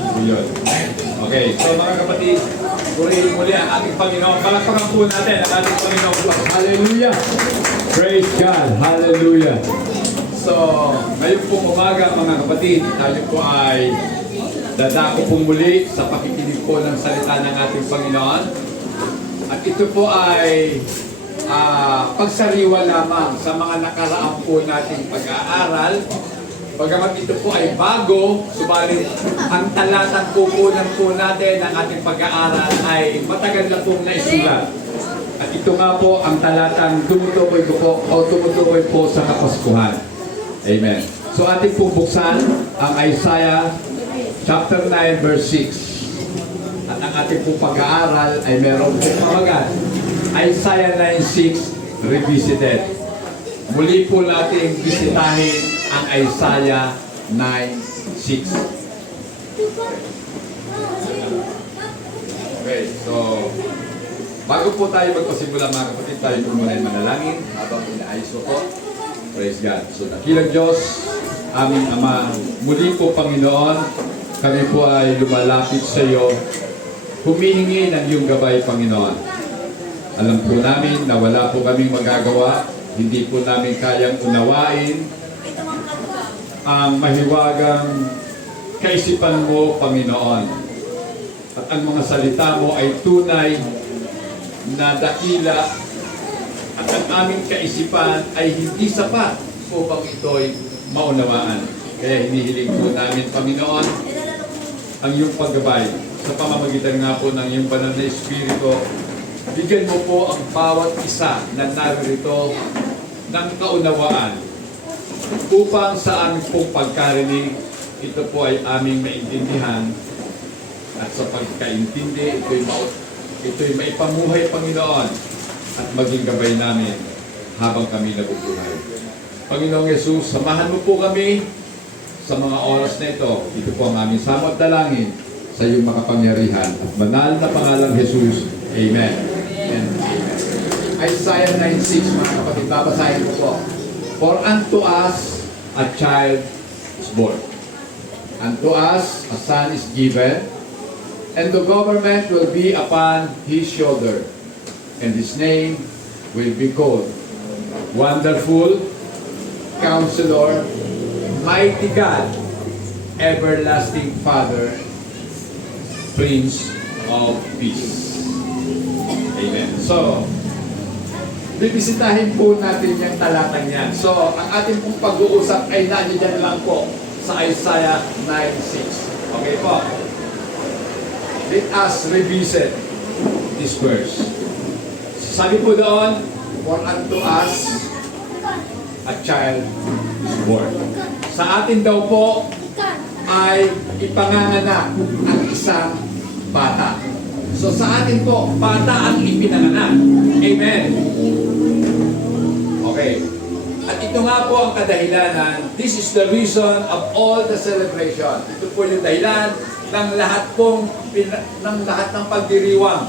Yun. Okay, so mga kapatid, purihin muli ang ating Panginoon. Palakpakan po natin ang ating Panginoon. Hallelujah! Praise God! Hallelujah! So, ngayon pong umaga mga kapatid, tayo po ay dadako po muli sa pakikinig po ng salita ng ating Panginoon. At ito po ay pagsariwa lamang sa mga nakaraan po nating pag-aaral. Bagamat ito po ay bago, subalit ang talatang kukunan po natin ng ating pag-aaral ay matagal na pong naisulat. At ito nga po ang talatang tumutukoy ko po o tumutukoy po sa Kapaskuhan. Amen. So ating pong buksan ang Isaiah chapter 9 verse 6. At ang ating pong pag-aaral ay meron pong pamagat. Isaiah 9:6 Revisited. Muli po nating bisitahin ang Isaiah 9:6. Okay, so bago po tayo magpasimula mga kapatid, tayo po muna yung manalangin habang inaayos ko po. Praise God. So dakilang Diyos, aming Ama, muli po Panginoon, kami po ay lumalapit sa iyo, humihingi ng iyong gabay Panginoon. Alam po namin na wala po kaming magagawa, hindi po namin kayang unawain ang mahiwagang kaisipan mo, Panginoon. At ang mga salita mo ay tunay na dakila at ang aming kaisipan ay hindi sapat upang ito'y maunawaan. Kaya hinihiling po namin, Panginoon, ang iyong paggabay sa pamamagitan nga po ng iyong banal na Espiritu. Bigyan mo po ang bawat isa na narito ng kaunawaan upang sa aming pong pagkarinig, ito po ay aming maintindihan at sa pagkaintindi, ito'y maipamuhay, Panginoon, at maging gabay namin habang kami nabubuhay. Panginoong Yesus, samahan mo po kami sa mga oras na ito. Ito po ang aming samot dalangin sa iyong makapangyarihan at banal na pangalang Jesus. Amen. And amen. Isaiah 9:6, mga kapatid, babasahin ko po. For unto us a child is born. Unto us a son is given, and the government will be upon his shoulder, and his name will be called Wonderful, Counselor, Mighty God, Everlasting Father, Prince of Peace. Amen. So, bibisitahin po natin yung talatang yan. So, ang ating pong pag-uusap ay nandiyan lang po sa Isaiah 9:6. Okay po? Let us revisit this verse. Sabi po doon, for unto us a child is born. Sa atin daw po ay ipanganganak ang isang bata. So sa atin po, bata ang ipinanganak. Amen. Okay. At ito nga po ang kadahilanan. This is the reason of all the celebration. Ito po yung dahilan ng lahat ng pagdiriwang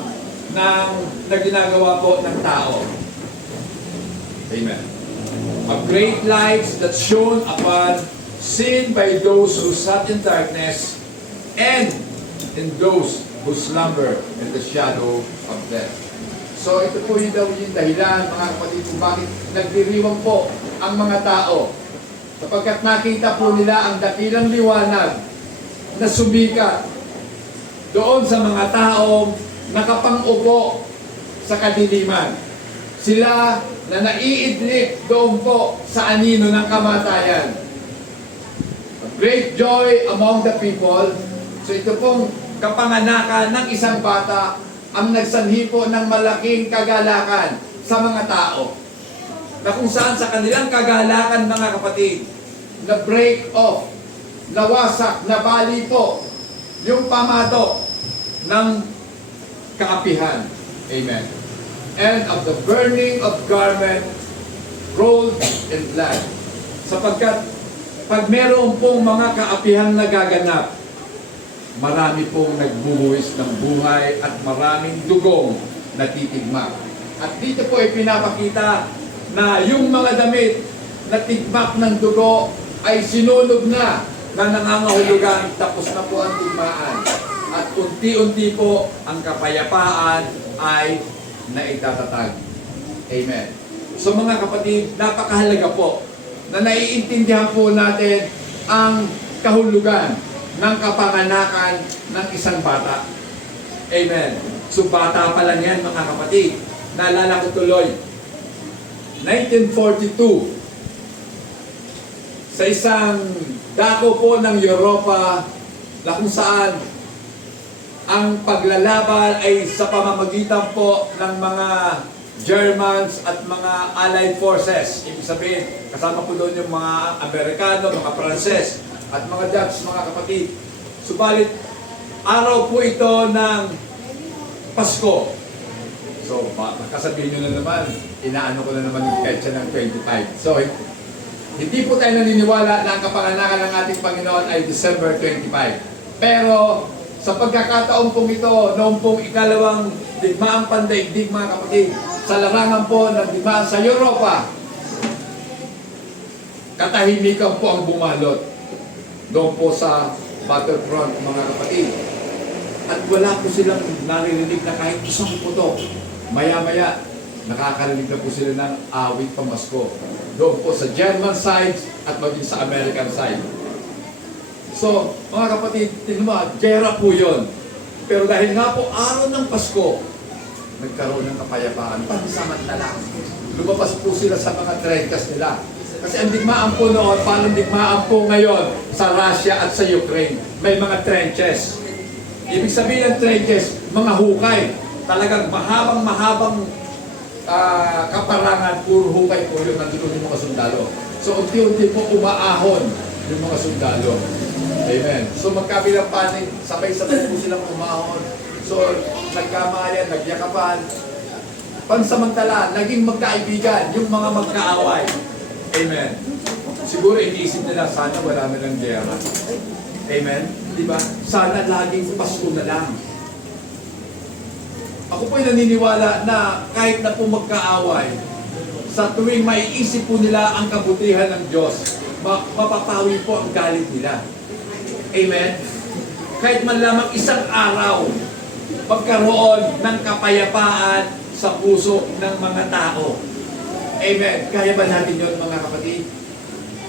na ginagawa po ng tao. Amen. A great light that shone upon, seen by those who sat in darkness, and in those who slumber in the shadow of death. So ito po yung dahilan, mga kapatid, kung bakit nagdiriwang po ang mga tao. Sapagkat nakita po nila ang dakilang liwanag na sumikat doon sa mga taong nakapang-upo sa kadiliman. Sila na naiidlik doon po sa anino ng kamatayan. A great joy among the people. So ito pong kapanganakan ng isang bata ang nagsanhi po ng malaking kagalakan sa mga tao. Na kung saan sa kanilang kagalakan, mga kapatid, na break off, nawasak, nabali po yung pamato ng kaapihan. Amen. And of the burning of garment rolled in blood. Sapagkat pag meron pong mga kaapihan na gaganap, marami pong nagbubuwis ng buhay at maraming dugong natitigmak. At dito po ay pinapakita na yung mga damit na tigmak ng dugo ay sinunog na na nangangahulugan tapos na po ang digmaan. At unti-unti po ang kapayapaan ay naitatatag. Amen. So mga kapatid, napakahalaga po na naiintindihan po natin ang kahulugan ng kapanganakan ng isang bata. Amen. So bata pa lang yan mga kapatid. Naalala ko tuloy, 1942, sa isang dako po ng Europa na kung saan ang paglalaban ay sa pamamagitan po ng mga Germans at mga Allied Forces. Ibig sabihin, kasama po doon yung mga Amerikano, mga Pranses, at mga Dutch, mga kapatid. Subalit, araw po ito ng Pasko. So, kasabihin nyo na naman, inaano ko na naman yung petsa ng 25. So, hindi po tayo naniniwala na ang kapanganakan ng ating Panginoon ay December 25. Pero, sa pagkakataon pong ito, noong pong ikalawang digmaang pandaigdig mga kapatid, sa larangan po ng digmaan sa Europa, katahimikan po ang bumalot doon po sa battlefront mga kapatid. At wala po silang naririnig na kahit isang puto. Maya-maya, nakakarinig na po sila ng awit pamasko. Doon po sa German side at maging sa American side. So, mga kapatid, tingnan mo, gera po yun. Pero dahil nga po araw ng Pasko, nagkaroon ng kapayapaan, pansamantala. Lumabas po sila sa mga trenches nila. Kasi ang digmaan po noon, parang digmaan po ngayon sa Russia at sa Ukraine. May mga trenches. Ibig sabihin ng trenches, mga hukay. Talagang mahabang kaparangan, puro hukay po yung nandito yung mga sundalo. So unti-unti po umaahon yung mga sundalo. Amen. So magkabilang panig, sabay-sabay po silang umahon. So nagkamayan, nagyakapan. Pansamantala, naging magkaibigan yung mga magkaaway. Amen. Siguro iniisip nila, sana wala na ng gera. Amen. Diba? Sana laging Pasko na lang. Ako po'y naniniwala na kahit na po magkaaway, sa tuwing maiisip po nila ang kabutihan ng Diyos, mapapawi po ang galit nila. Amen? Kahit man lamang isang araw, magkaroon ng kapayapaan sa puso ng mga tao. Amen? Kaya ba natin yun mga kapatid?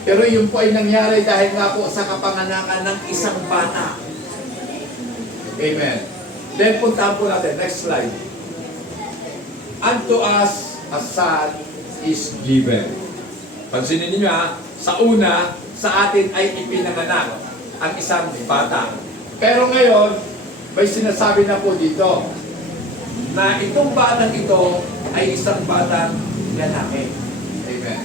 Pero yun po ay nangyari dahil nga po sa kapanganakan ng isang bata. Amen. Then puntahan po natin, next slide. Unto us a son is given. Pansinin niyo ha, sa una, sa atin ay ipinanganak ang isang bata. Pero ngayon, may sinasabi na po dito na itong batang ito ay isang batang lalaki. Amen.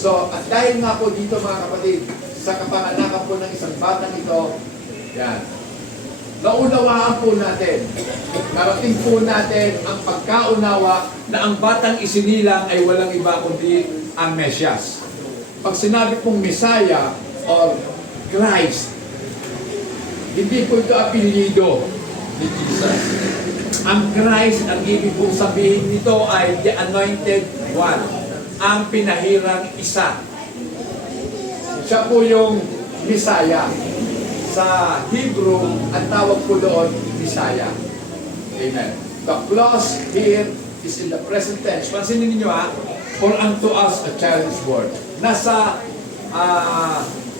So, at dahil nga po dito mga kapatid, sa kapanganakan po ng isang batang ito, yan, naunawaan po natin, narating po natin ang pagkaunawa na ang batang isinilang ay walang iba kundi ang Mesyas. Pag sinabi pong Messiah or Christ, hindi po ito apelyido ni Jesus. Ang Christ, ang ibig pong sabihin nito ay the Anointed One, ang pinahirang isa. Siya po yung Messiah. Sa Hebrew, ang tawag po doon, Messiah. Amen. The clause here is in the present tense. Pansinin niyo ha, for unto us a child is born. Nasa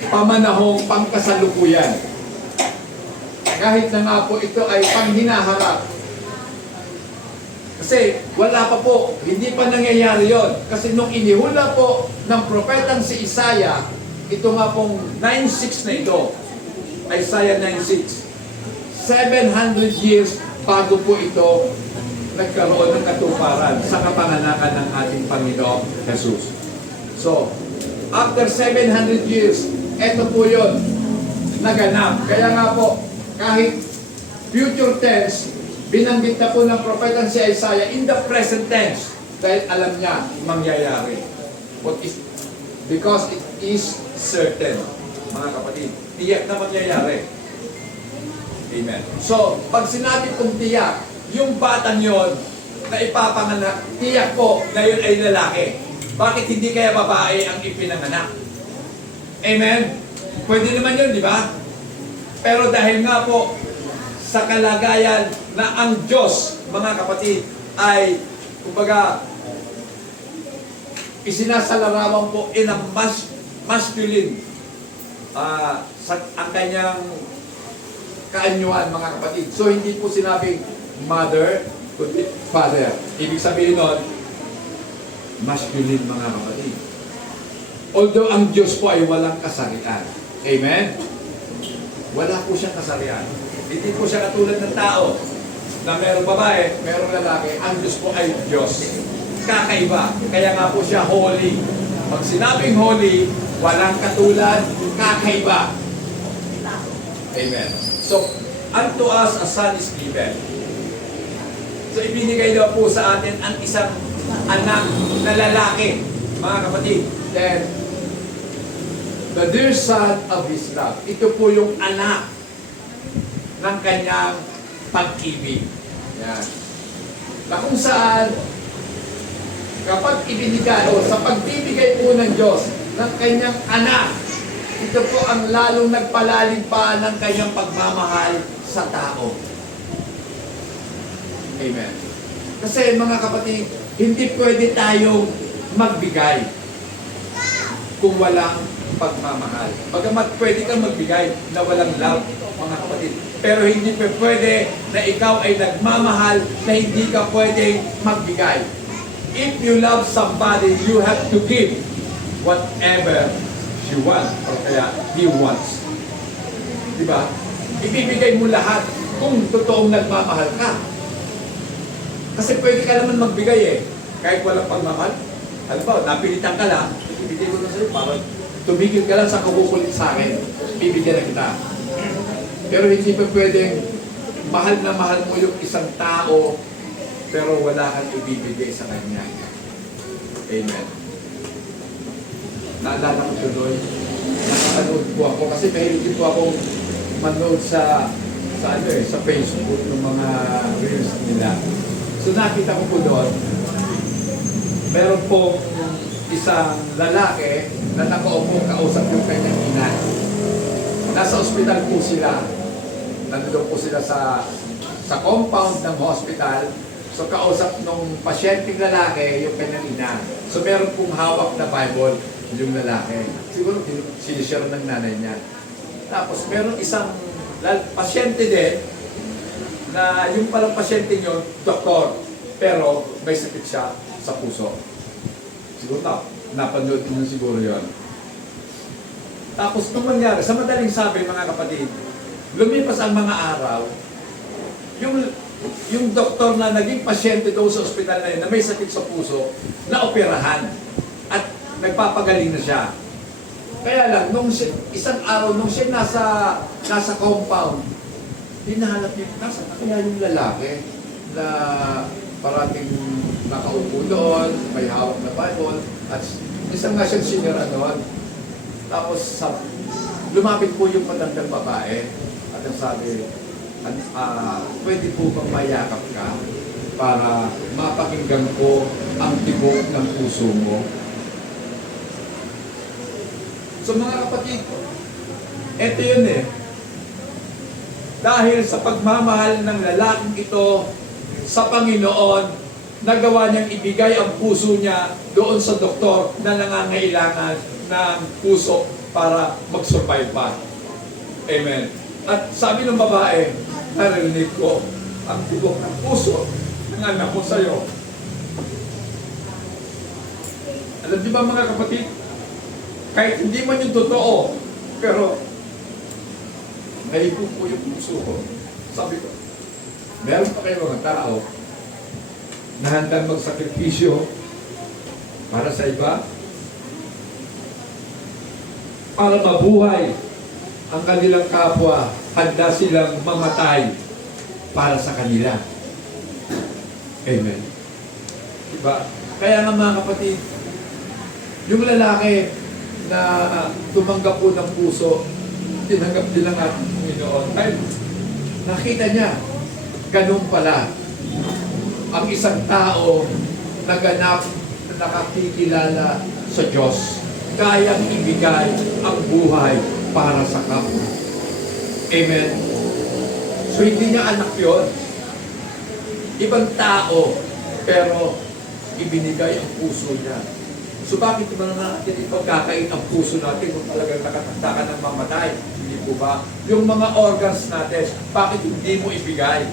pamanahong pangkasalukuyan. Kahit na nga po ito ay panghinaharap. Kasi wala pa po, hindi pa nangyayari yon. Kasi nung inihula po ng propetang si Isaiah, ito nga pong 9:6 na ito, Isaiah 9:6. 700 years bago po ito nagkaroon ng katuparan sa kapanganakan ng ating Panginoong Jesus. So, after 700 years, ito po yun, naganap. Kaya nga po, kahit future tense, binanggit na po ng propeta si Isaiah in the present tense dahil alam niya mangyayari. Because it is certain, mga kapatid. Tiyak na mangyayari. Amen. So, pag sinabi kong tiyak, yung batang yon na ipapanganak, tiyak po na yun ay lalaki. Bakit hindi kaya babae ang ipinanganak? Amen? Pwede naman yun, di ba? Pero dahil nga po sa kalagayan na ang Diyos, mga kapatid, ay, kumbaga, isinasalarawan po in a masculine ang kanyang kaanyuan, mga kapatid. So, hindi po sinabing mother, kundi father. Ibig sabihin nun, masculine, mga kapatid. Although ang Diyos po ay walang kasarian. Amen? Wala po siyang kasarian. Hindi po siya katulad ng tao na merong babae, merong lalaki. Ang Diyos po ay Diyos. Kakaiba. Kaya nga po siya holy. Pag sinabing holy, walang katulad, kakaiba. Amen. So, unto us a son is given. So, ibinigay daw po sa atin ang isang anak na lalaki, mga kapatid. Then, the dear son of his love. Ito po yung anak ng kanyang pag-ibig. Yan. Na kung saan, kapag ibinigay, o sa pagbibigay po ng Diyos ng kanyang anak, ito po ang lalong nagpalalim pa ng kanyang pagmamahal sa tao. Amen. Kasi mga kapatid, hindi pwede tayong magbigay kung walang pagmamahal. Bagamat pwede kang magbigay na walang love, mga kapatid. Pero hindi pwede na ikaw ay nagmamahal na hindi ka pwedeng magbigay. If you love somebody, you have to give whatever she wants or kaya he wants. Diba? Ibibigay mo lahat kung totoong nagmamahal ka. Kasi pwede ka naman magbigay eh. Kahit walang pagmamahal. Alam ba, napilitan ka lang, ibigay ko na sa'yo para tumigil ka lang sa kukukulit sa akin. Bibigyan na kita. Pero hindi pa pwedeng mahal na mahal mo yung isang tao pero wala kang ibibigay sa kanya. Amen. Naalala ko tuloy, nakakanood po ako kasi mahilig po akong manood sa Facebook ng mga reels nila. So nakita ko po doon, meron pong isang lalaki na nakaupo kausap yung kanyang ina. Nasa ospital po sila. Nandun po sila sa compound ng hospital. So kausap nung pasyenteng lalaki yung kanyang ina. So meron pong hawak na Bible yung lalaki. Siguro sinishare ng nanay niya. Tapos meron isang pasyente din na yung palang pasyente nyo, doktor, pero may sakit siya sa puso. Siguro napanood nyo siguro yon. Tapos nung mangyari, sa madaling sabi mga kapatid, lumipas ang mga araw, yung doktor na naging pasyente doon sa ospital na yun, na may sakit sa puso, naoperahan at nagpapagaling na siya. Kaya lang, nung isang araw, nung siya nasa compound, hinahanap niya, nasa kaya yung lalaki na parating nakaupo doon, may hawak na Bible, at isang nga siyang sinira doon. Tapos lumapit po yung matandang babae at ang sabi, pwede po bang mayakap ka para mapakinggan ko ang tibok ng puso mo? So mga kapatid, eto yun eh. Dahil sa pagmamahal ng lalaking ito sa Panginoon, nagawa niyang ibigay ang puso niya doon sa doktor na nangangailangan ng puso para mag-survive pa. Amen. At sabi ng babae, narinig ko ang tibok ng puso ng anak ko sa'yo. Alam niyo ba mga kapatid, kahit hindi man yung totoo, pero nalipong po yung puso ko. Sabi ko, meron pa kayo mga tao na handang magsakripisyo para sa iba, para mabuhay ang kanilang kapwa, handa silang mamatay para sa kanila. Amen. Diba? Kaya nga mga kapatid, yung lalaki na tumanggap po ng puso, tinanggap din ng ating Panginoon. Ay, nakita niya, ganun pala ang isang tao na ganap na nakakikilala sa Diyos. Kayang ibigay ang buhay para sa kapwa. Amen? So hindi niya anak yun. Ibang tao, pero ibinigay ang puso niya. So bakit naman natin ipagkakain ang puso natin kung talagang nakatakda ka ng mamatay? Hindi po ba? Yung mga organs natin, bakit hindi mo ibigay?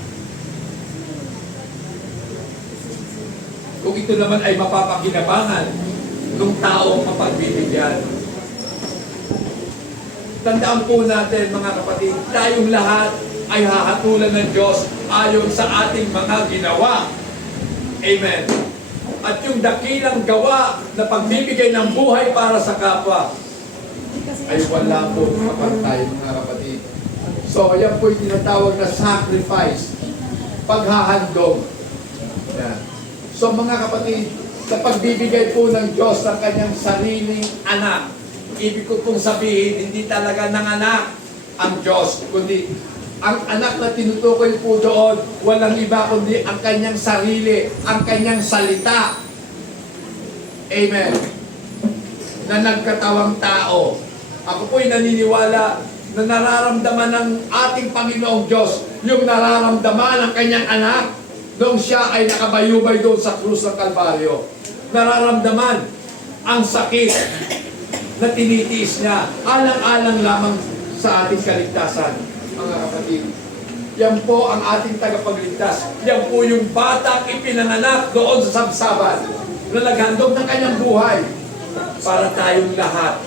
Kung ito naman ay mapapakinabangan ng taong mapagbibigyan. Tandaan po natin mga kapatid, tayong lahat ay hahatulan ng Diyos ayon sa ating mga ginawa. Amen. At yung dakilang gawa na pagbibigay ng buhay para sa kapwa ay wala po kapantay mga kapatid. So yan po yung tinatawag na sacrifice, paghahandog. Yan. So mga kapatid, sa pagbibigay po ng Diyos ng kanyang sariling anak, ibig ko pong sabihin, hindi talaga nanganak ang Diyos, kundi ang anak na tinutukoy po doon, walang iba kundi ang kanyang sarili, ang kanyang salita. Amen. Na nagkatawang tao. Ako po'y naniniwala na nararamdaman ng ating Panginoong Diyos yung nararamdaman ng kanyang anak noong siya ay nakabayubay doon sa krus ng Kalbaryo. Nararamdaman ang sakit na tinitiis niya, alang-alang lamang sa ating kaligtasan. Mga kapatid, yan po ang ating tagapagligtas. Yan po yung batang ipinanganak doon sa sabsaban na naghandog ng kanyang buhay para tayong lahat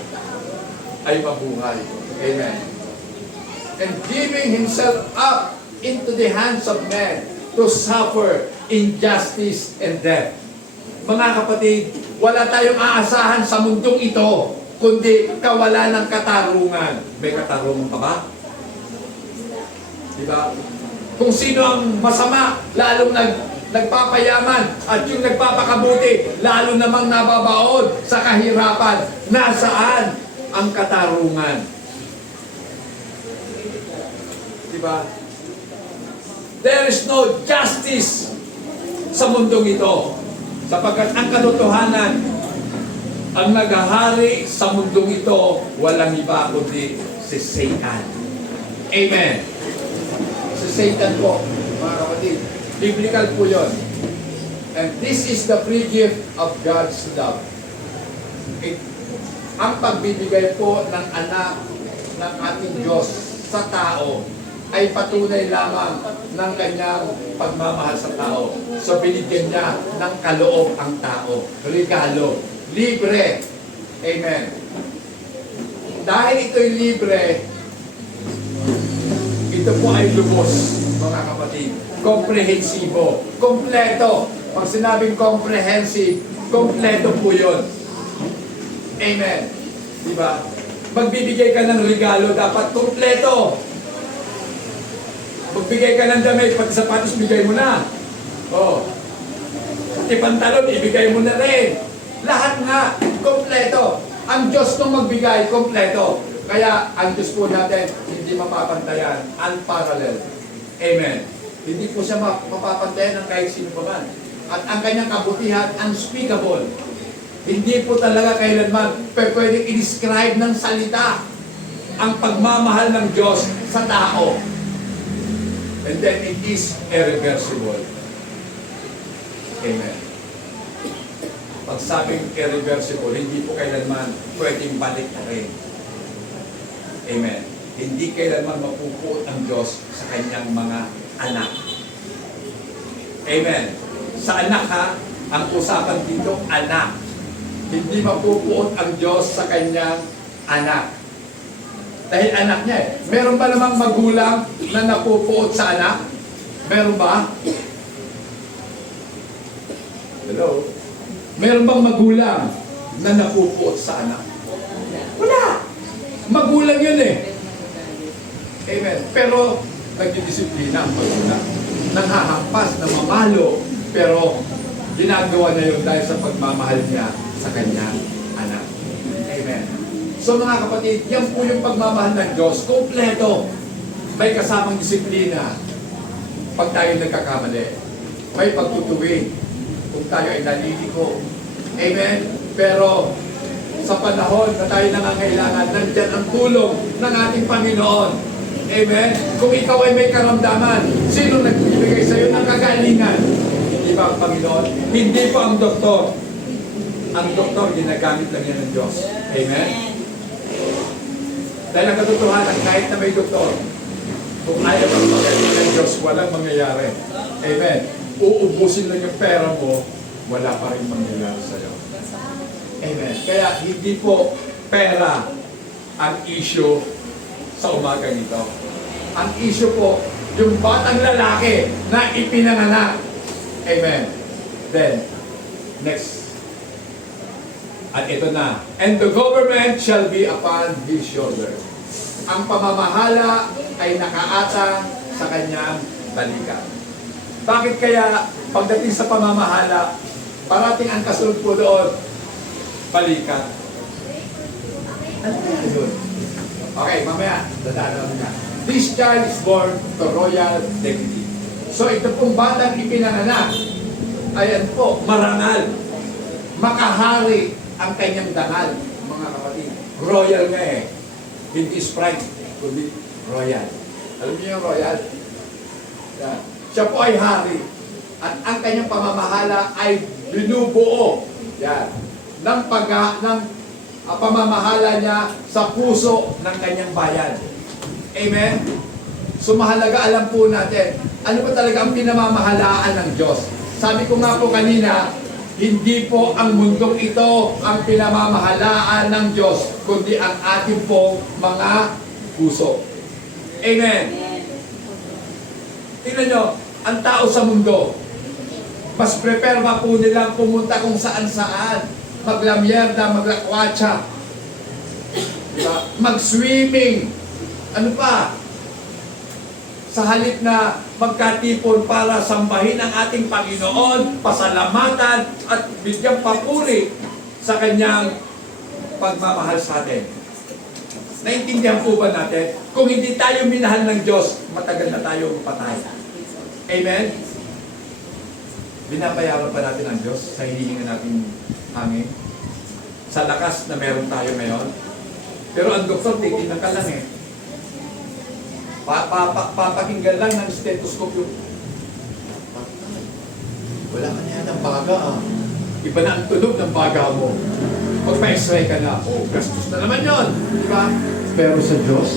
ay mabuhay. Amen. And giving himself up into the hands of men to suffer injustice and death. Mga kapatid, wala tayong aasahan sa mundong ito kundi kawalan ng katarungan. May katarungan pa ba? Diba? Kung sino ang masama, lalong nagpapayaman, at yung nagpapakabuti, lalo namang nababaon sa kahirapan. Nasaan ang katarungan? Diba? There is no justice sa mundong ito. Sapagkat ang katotohanan, ang naghahari sa mundong ito, walang iba kundi si Satan. Amen. Si Satan po, mga kapatid. Biblical po yun. And this is the free gift of God's love. Ang pagbibigay po ng anak ng ating Diyos sa tao ay patunay lamang ng kanyang pagmamahal sa tao. So binigyan niya ng kaloob ang tao. Regalo. Libre. Amen. Dahil ito'y libre, ito po ay lubos, mga kapatid. Komprehensibo. Kompleto. Pag sinabing comprehensive, kompleto po yun. Amen. Diba? Magbibigay ka ng regalo, dapat kompleto. Magbigay ka ng damit, pati sapatos, bigay mo na. Oh. Pati pantalon, ibigay mo na rin. Lahat nga, kompleto. Ang Diyos nung magbigay, kompleto. Kaya, ang Diyos po natin, hindi mapapantayan, unparalleled. Amen. Hindi po siya mapapantayan ng kahit sino pa man. At ang kanyang kabutihan, unspeakable. Hindi po talaga kailanman pwedeng i-describe ng salita ang pagmamahal ng Diyos sa tao. And then it is irreversible. Amen. Pag sabing irreversible, hindi po kailanman pwedeng balik na rin. Amen. Hindi kailanman mapupuot ang Diyos sa kanyang mga anak. Amen. Sa anak ha, ang usapan dito, anak. Hindi mapupuot ang Diyos sa kanyang anak. Dahil anak niya eh. Meron ba namang magulang na napupuot sa anak? Meron ba? Hello? Meron bang magulang na napupuot sa anak? Wala! Magulang yun eh. Amen. Pero nagdidisiplina ang magulang. Nanghahampas, namamalo, pero ginagawa na yun dahil sa pagmamahal niya sa kanyang anak. Amen. So mga kapatid, yan po yung pagmamahal ng Diyos. Kompleto. May kasamang disiplina pag tayo nagkakamali. May pagtutuwid kung tayo ay naliliko. Amen. Pero sa panahon na tayo nangangailangan, nandyan ang tulong ng ating Panginoon. Amen? Kung ikaw ay may karamdaman, sino nagbibigay sa iyo ng kagalingan? Hindi ba ang Panginoon? Hindi po ang doktor. Ang doktor, ginagamit lang yan ng Diyos. Amen? Dahil ang katotohanan, kahit na may doktor, kung ayaw ang magaling ng Diyos, walang mangyayari. Amen? Uubusin lang yung pera mo, wala pa rin mangyayari sa iyo. Amen. Kaya hindi po pera ang issue sa umaga nito. Ang issue po, yung batang lalaki na ipinanganak. Amen. Then, next. At ito na. And the government shall be upon his shoulder. Ang pamamahala ay nakaatang sa kanyang balikat. Bakit kaya pagdating sa pamamahala, parating ang kasunod po doon, balikat? Ano kaya yun? Okay, mamaya, dadaan na. This child is born to royal dignity. So ito pong batang ipinanganak, ayan po, marangal, makahari ang kanyang dangal, mga kapatid. Royal nga eh. Hindi Sprite, kundi royal. Alam niyo yung royal? Yan. Siya po ay hari. At ang kanyang pamamahala ay binubuo. Yan. Ng pamamahala niya sa puso ng kanyang bayan. Amen? So mahalaga, alam po natin, ano ba talaga ang pinamamahalaan ng Diyos? Sabi ko nga po kanina, hindi po ang mundong ito ang pinamamahalaan ng Diyos, kundi ang ating pong mga puso. Amen? Tingnan nyo, ang tao sa mundo, mas prepare pa po nilang pumunta kung saan-saan. Maglamyerda, maglakwatsa, diba? Mag-swimming, ano pa? Sa halip na magkatipon para sambahin ang ating Panginoon, pasalamatan at bigyang papuri sa kanyang pagmamahal sa atin. Naintindihan po ba natin? Kung hindi tayo minahal ng Diyos, matagal na tayo patay. Amen? Binabayaran pa natin ang Diyos sa hinihingan natin hangin, sa lakas na meron tayo ngayon. Pero ang doktor, titignan ka lang eh. Papakinggan lang ng stethoscope yung wala ka na yan ng baga ah. Iba na ang tunog ng baga mo. Pag pa-x-ray ka na, oh, gastos na naman yun. Diba? Pero sa Diyos,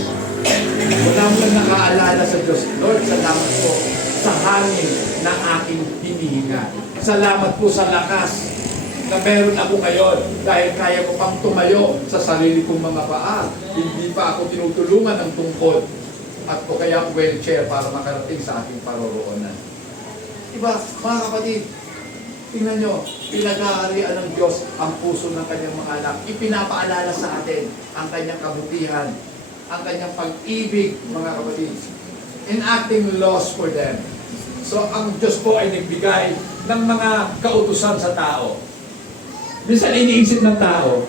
wala mo lang nakaalala sa Diyos. Lord, salamat po sa hangin na aking hinihinga. Salamat po sa lakas na meron ako ngayon dahil kaya ko pang tumayo sa sarili kong mga paa. Hindi pa ako tinutulungan ng tungkod at o kaya wheelchair para makarating sa aking paroroonan. Diba, mga kapatid, tingnan nyo, pinag-aarian ng Diyos ang puso ng kanyang mga anak. Ipinapaalala sa atin ang kanyang kabutihan, ang kanyang pag-ibig, mga kapatid. Enacting laws for them. So, ang Diyos po ay nagbigay ng mga kautusan sa tao. Minsan iniisip ng tao,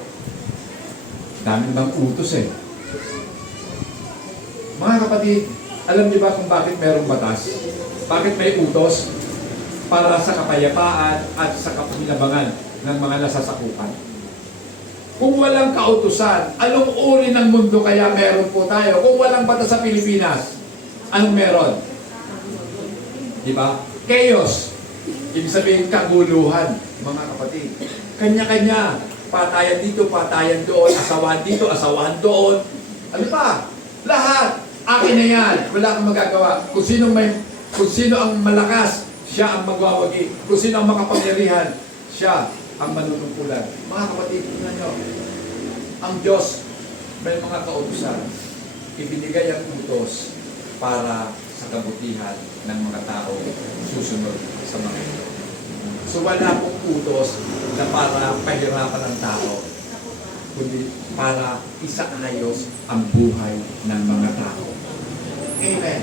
daming bang utos eh. Mga kapatid, alam niyo ba kung bakit mayroong batas? Bakit may utos? Para sa kapayapaan at sa kapakinabangan ng mga nasasakupan. Kung walang kautusan, anong uri ng mundo kaya meron po tayo? Kung walang batas sa Pilipinas, anong meron? Diba? Chaos. Ibig sabihin, kaguluhan, mga kapatid. Kanya-kanya, patayan dito, patayan doon, asawahan dito, asawahan doon. Ano pa? Lahat. Akin na yan. Wala kang magagawa. Kung sino ang malakas, siya ang magwawagi. Kung sino ang makapangyarihan, siya ang manunungkulan. Mga kapatid, tingnan nyo. Ang Diyos, may mga kautusan. Ibinigay ang utos para sa kabutihan ng mga tao susunod sa mga ito. So wala pong utos na para pahirapan ng tao, kundi para isaayos ang buhay ng mga tao. Amen.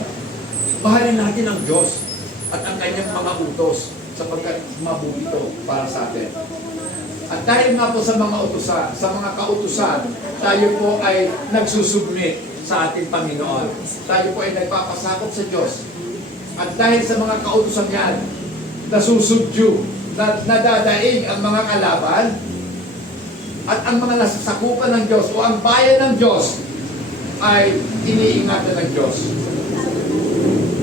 Mahalin natin ang Diyos at ang kanyang mga utos sapagkat mabuti ito para sa atin. At dahil nga po sa mga utusan, sa mga kautusan, tayo po ay nagsusubmit sa ating Panginoon. Tayo po ay nagpapasakop sa Diyos. At dahil sa mga kautusan yan, nasusubdue, nadadaig ang mga kalaban, At ang mga nasasakupan ng Diyos o ang bayan ng Diyos ay iniingatan ng Diyos.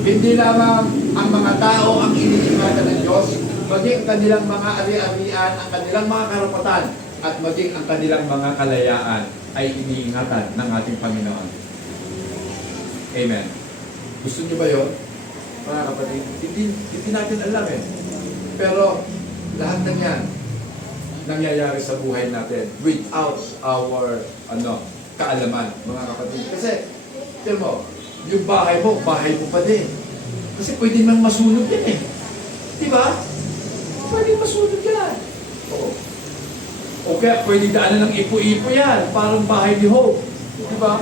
Hindi lamang ang mga tao ang iniingatan ng Diyos, maging kanilang mga ari-arian, ang kanilang mga karapatan, at maging ang kanilang mga kalayaan ay iniingatan ng ating Panginoon. Amen. Gusto niyo ba yun? Mga kapatid, hindi natin alam eh. Pero lahat ng yan nangyayari sa buhay natin without our kaalaman, mga kapatid. Kasi, tignan mo, yung bahay mo pa din. Kasi pwede nang masunog yan eh. Di ba? Pwede masunog yan. Oo. O kaya pwede daanan ng ipo-ipo yan. Parang bahay ni Hope. Di ba?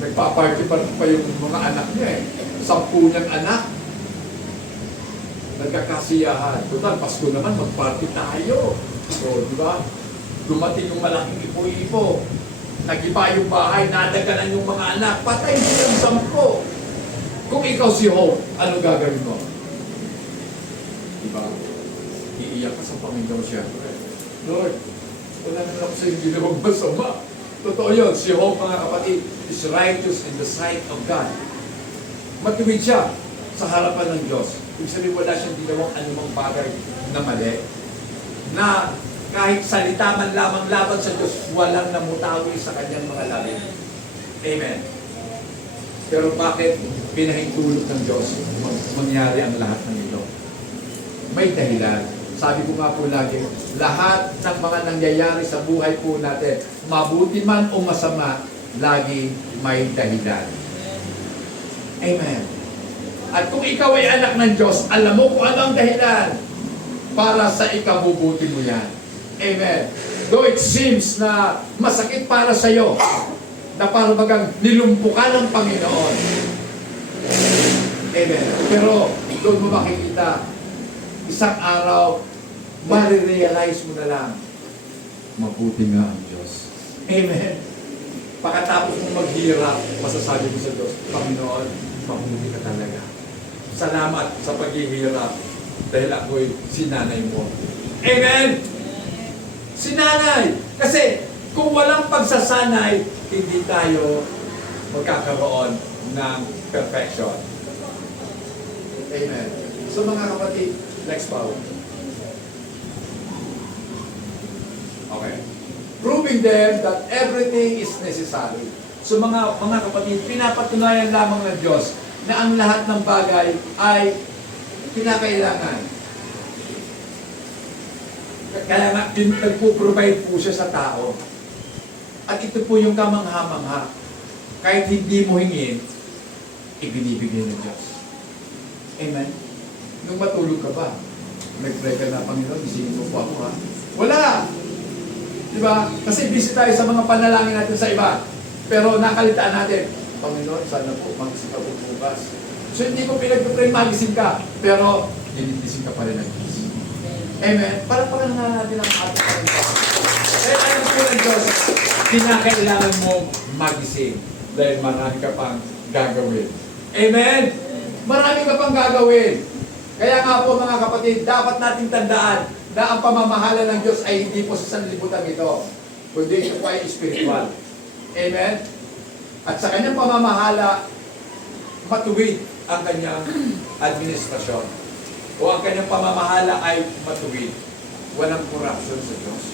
Nagpa-party pa yung mga anak niya eh. 10 niyang anak. Nagkakasiyahan. Total, Pasko naman, mag-party tayo. So, di ba? Dumating yung malaking ipo-ipo. Nag-iba yung bahay, nadaganan yung mga anak. Patay silang 10. Kung ikaw si Hope, ano gagawin mo? Di ba? Iiyak ka sa Panginoon siyempre. Lord, wala na lang sa yung ginawang masama. Totoo yun, si Hope, mga kapatid, is righteous in the sight of God. Matuwid siya sa harapan ng Diyos. Ibig sabihin, wala siyang ginawang anumang bagay na mali. Na kahit salita man lamang laban sa Diyos, walang namutawi sa kanyang mga labi. Amen. Pero bakit pinahintulot ng Diyos mangyari ang lahat ng ito? May dahilan. Sabi ko nga po lagi, lahat ng mga nangyayari sa buhay po natin, mabuti man o masama, lagi may dahilan. Amen. At kung ikaw ay anak ng Diyos, alam mo kung ano ang dahilan para sa ikabubuti mo yan. Amen. Though it seems na masakit para sa iyo, na parang bagang nilumpukan ng Panginoon. Amen. Pero doon mo makikita, isang araw, marirealize mo na lang, mabuti nga ang Diyos. Amen. Pagkatapos mong maghirap, masasabi mo sa Diyos, Panginoon, mabuti ka talaga. Salamat sa paghihirap dahil ako'y sinanay mo. Amen! Sinanay! Kasi kung walang pagsasanay, hindi tayo magkakaroon ng perfection. Amen. So mga kapatid, next power. Okay. Proving them that everything is necessary. So mga kapatid, pinapatunayan lamang ng Diyos na ang lahat ng bagay ay kinakailangan. Kaya nga, nagpo-provide po siya sa tao. At ito po yung kamangha-mangha. Kahit hindi mo hingin, ibinibigay ng Diyos. Amen? Nung matulog ka ba, nag-pray ka na, Panginoon, isingin mo po ako ha? Wala! Diba? Kasi busy tayo sa mga panalangin natin sa iba. Pero nakalitaan natin, Panginoon, sana po, magising ka po bukas. So hindi ko pinag-pray, magising ka. Pero, ginigising ka pa rin ng Diyos. Amen? Para pangalan natin ang ating Panginoon. Kaya alam po ng Diyos, kinakailangan mo magising. Dahil marami ka pang gagawin. Amen? Marami ka pang gagawin. Kaya nga po mga kapatid, dapat nating tandaan na ang pamamahala ng Diyos ay hindi po sa sanlibutan ito, kundi ito po ay spiritual. Amen? At sa kanyang pamamahala, matuwid ang kanyang administrasyon. O ang kanyang pamamahala ay matuwid. Walang corruption sa Diyos.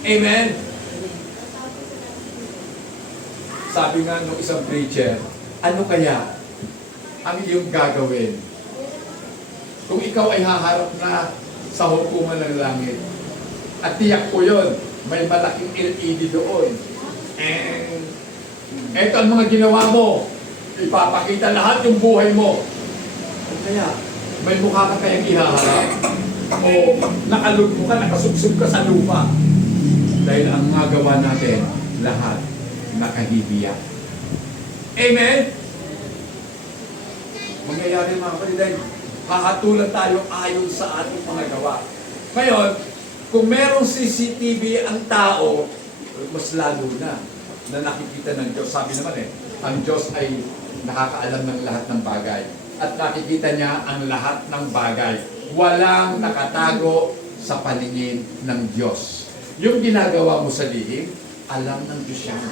Amen? Sabi nga ng isang preacher, ano kaya ang iyong gagawin kung ikaw ay haharap na sa hukuman ng langit? At tiyak po yun, may malaking LED doon. And eto ang mga ginawa mo, ipapakita lahat yung buhay mo. O kaya, may mukha ka kayang ihaharap? O nakalugmo ka, nakasubsub ka sa lupa? Dahil ang mga gawa natin, lahat nakahibiyak. Amen? Mangyayari mga kapatid, dahil hahatulan tayo ayon sa ating mga gawa. Ngayon, kung merong CCTV ang tao, mas lalo na nakikita ng Diyos. Sabi naman ang Diyos ay nakakaalam ng lahat ng bagay. At nakikita niya ang lahat ng bagay. Walang nakatago sa paningin ng Diyos. Yung ginagawa mo sa lihim, alam ng Diyos yan.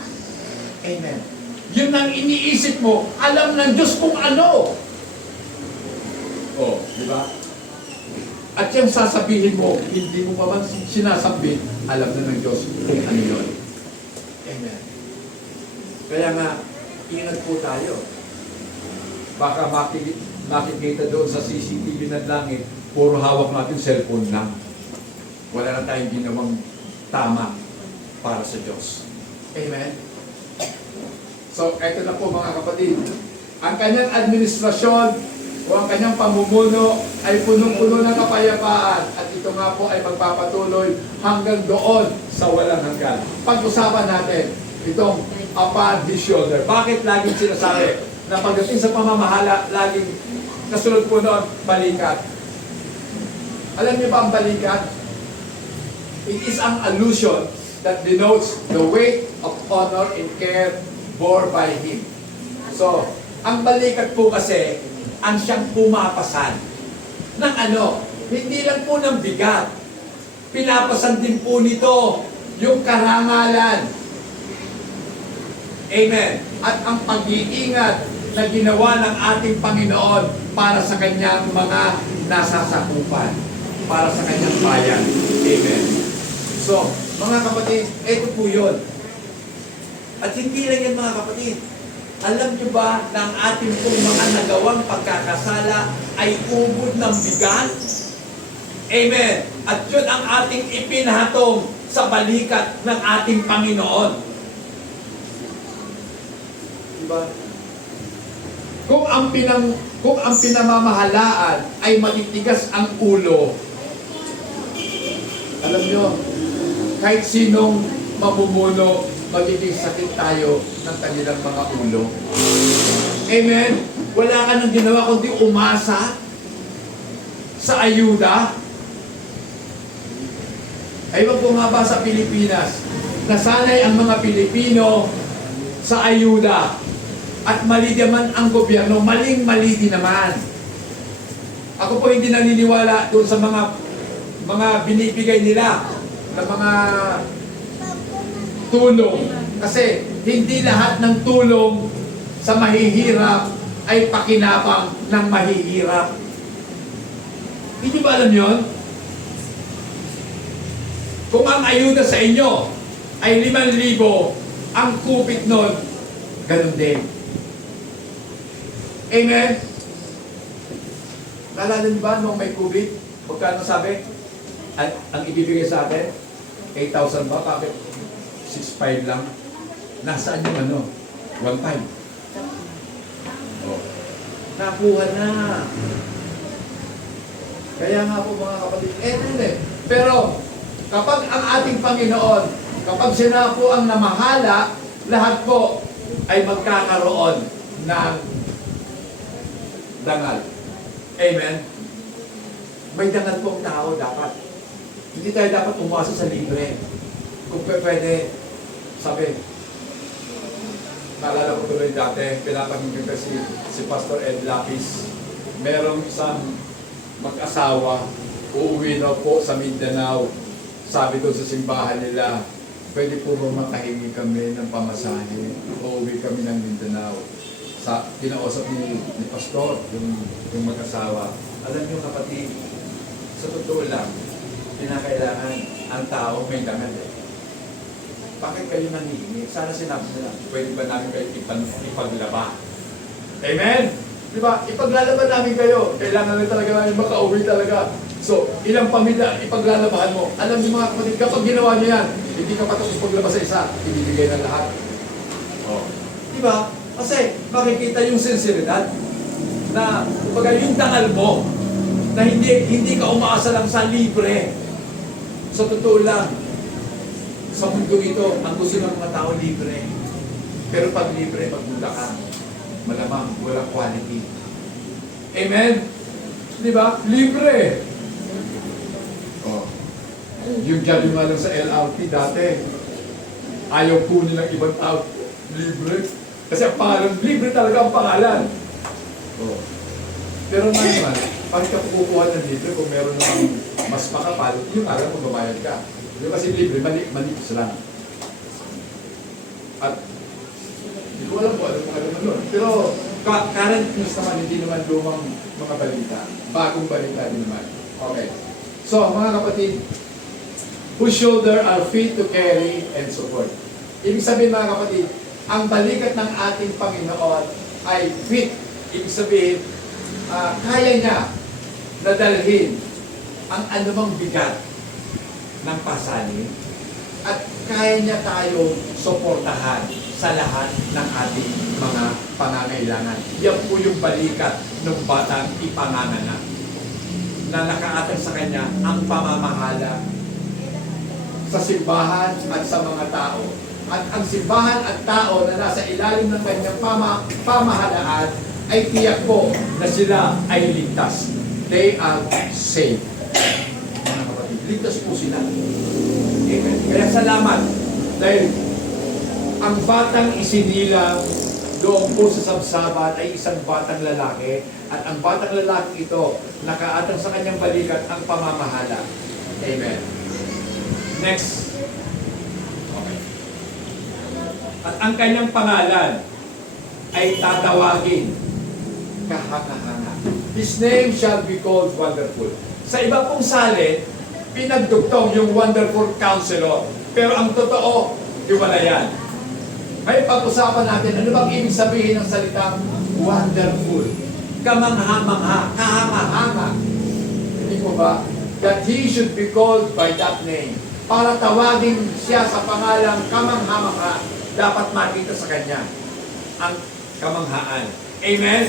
Amen. Yun ang iniisip mo, alam ng Diyos kung ano. Oh, di ba? At yung sasabihin mo, hindi mo pa man sinasabi, alam na ng Diyos kung ano yun. Amen. Kaya nga, ingat po tayo. Baka makikita doon sa CCTV ng langit, puro hawak natin cellphone lang. Wala na tayong ginawang tama para sa Diyos. Amen? So, eto na po mga kapatid. Ang kanyang administrasyon o ang kanyang pamumuno ay punong-puno ng kapayapaan at ito nga po ay magpapatuloy hanggang doon sa walang hanggan. Pag-usapan natin itong upon his shoulder. Bakit laging sinasabi na pagdating sa pamamahala, laging kasunod po noon, balikat? Alam niyo ba ang balikat? It is an allusion that denotes the weight of honor and care bore by him. So, ang balikat po kasi, ang siyang pumapasan ng ano, hindi lang po ng bigat. Pinapasan din po nito yung karangalan. Amen. At ang pag-iingat na ginawa ng ating Panginoon para sa kanyang mga nasasakupan, para sa kanyang bayan. Amen. So, mga kapatid, ito po yun. At hindi lang yan mga kapatid. Alam nyo ba na ang ating pong mga nagawang pagkakasala ay ubod ng bigat? Amen. At yun ang ating ipinhatong sa balikat ng ating Panginoon. Diba? Kung ang pinamamahalaan ay matitigas ang ulo, alam nyo, kahit sinong mamumuno, magiging sakit tayo ng kanilang mga ulo. Amen? Wala ka nang ginawa kundi umasa sa ayuda. Ayun po nga ba sa Pilipinas, nasanay ang mga Pilipino sa ayuda at mali naman ang gobyerno, maling-mali din naman. Ako po hindi naniniwala doon sa mga binibigay nila na mga tulong. Kasi hindi lahat ng tulong sa mahihirap ay pakinabang ng mahihirap. Hindi ba alam yun? Kung ang ayuda sa inyo ay 5,000, ang kupit nun, ganun din. Amen? Naalala niyo ba nung may COVID? Magkano sabi? Ang ibibigay sa atin? 8,000 ba? Bakit? 6,500 lang. Nasaan yung ano? 1,500. Oh. Nakuha na. Kaya nga po mga kapatid, pero kapag ang ating Panginoon, kapag siya po ang namahala, lahat po ay magkakaroon ng dangal. Amen? May dangal po ang tao dapat. Hindi tayo dapat umasa sa libre. Kung pwede, sabi, naalala ko tuloy dati, pinapakinggan kasi si Pastor Ed Lapis. Merong isang mag-asawa, uuwi na po sa Mindanao. Sabi ko sa simbahan nila, pwede po ba makahingi kami ng pamasahe? Uuwi kami ng Mindanao. Kinausap ni Pastor, yung mag-asawa. Alam niyo kapatid, sa totoo lang, kinakailangan ang tao may dangal eh. Bakit kayo nangihingi? Sana sinabi nila, pwede ba namin kayo ipaglaba? Amen? Di ba? Ipaglalaban namin kayo. Kailangan na talaga namin makauwi talaga. So, ilang pamilya ipaglalabahan mo. Alam niyo mga kapatid, kapag ginawa niyo yan, hindi ka patapos paglaba sa isa, ibibigay na lahat. Oh. Di ba? Kasi makikita yung sinseridad na kumbaga yung dangal mo na hindi ka umaasa lang sa libre. Sa totoo lang, sa mundo ito, ang gusto ng mga tao libre. Pero pag libre, magmula ka. Malamang, walang quality. Amen? Di ba? Libre. Oh. Yung dyan nga lang sa LRT dati, ayaw kunin ng ibang tao. Libre. Kasi ang pangalan, libre talaga ang pangalan. Oh. Pero naman, bakit ka kukuha ng libre kung meron namang mas makapal, yung alam mo, babayad ka. Yung kasi libre, manipis lang. At hindi ko alam po ano nun. Pero current news naman, hindi naman lumang mga balita. Bagong balita din naman. Okay. So, mga kapatid, whose shoulder are fit to carry and support. Ibig sabihin mga kapatid, ang balikat ng ating Panginoon ay fit. Ibig sabihin, kaya niya na dalhin ang anumang bigat ng pasanin at kaya niya tayo suportahan sa lahat ng ating mga pangangailangan. Yan po yung balikat ng batang ipanganganak na nakaatang sa kanya ang pamamahala sa simbahan at sa mga tao. At ang simbahan at tao na nasa ilalim ng kanyang pamahalaan ay tiyak po na sila ay ligtas. They are saved. Mga kapatid, ligtas po sila. Amen. Kaya salamat dahil ang batang isinilang doon po sa sabsabat ay isang batang lalaki at ang batang lalaki ito nakaatang sa kanyang balikat ang pamamahala. Amen. Next. Okay. At ang kanyang pangalan ay tatawagin kahanga-hanga. His name shall be called Wonderful. Sa iba pong salin, pinagdugtong yung Wonderful Counselor. Pero ang totoo, iwala yan. May pag-usapan natin, ano bang ibig sabihin ng salitang wonderful? Kamangha-mangha, kahanga-hanga. Hindi mo ba? That he should be called by that name. Para tawagin siya sa pangalang kamangha-mangha, dapat makita sa kanya ang kamanghaan. Amen?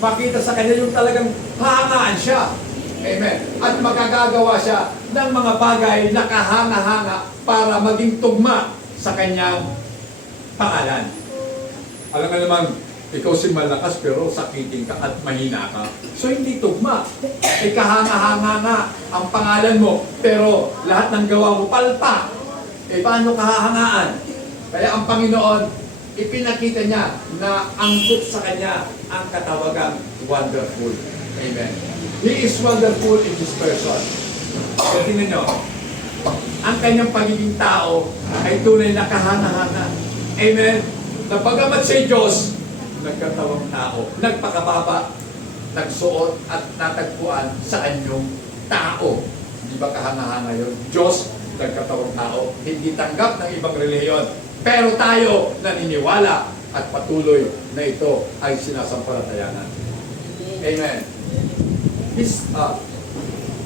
Makita sa kanya yung talagang hahangaan siya. Amen. At magagagawa siya ng mga bagay na kahanga-hanga para maging tugma sa kanyang pangalan. Alam ka naman, ikaw si malakas pero sakitin ka at mahina ka. So hindi tugma. E kahanga-hanga nga ang pangalan mo, pero lahat ng gawa mo palpa. E paano kahahangaan? Kaya ang Panginoon, ipinakita niya na angkop sa kanya ang katawagang wonderful. Amen. He is wonderful in His person. So tingnan nyo, ang kanyang pagiging tao ay tunay na kahanga-hanga. Amen. Na bagamat siya Diyos, nagkatawang tao, nagpakababa, nagsuot at natagpuan sa anyong tao. Di ba kahanga-hanga yun? Diyos, nagkatawang tao, hindi tanggap ng ibang relihiyon. Pero tayo naniniwala at patuloy na ito ay sinasampalatayanan. Amen. His,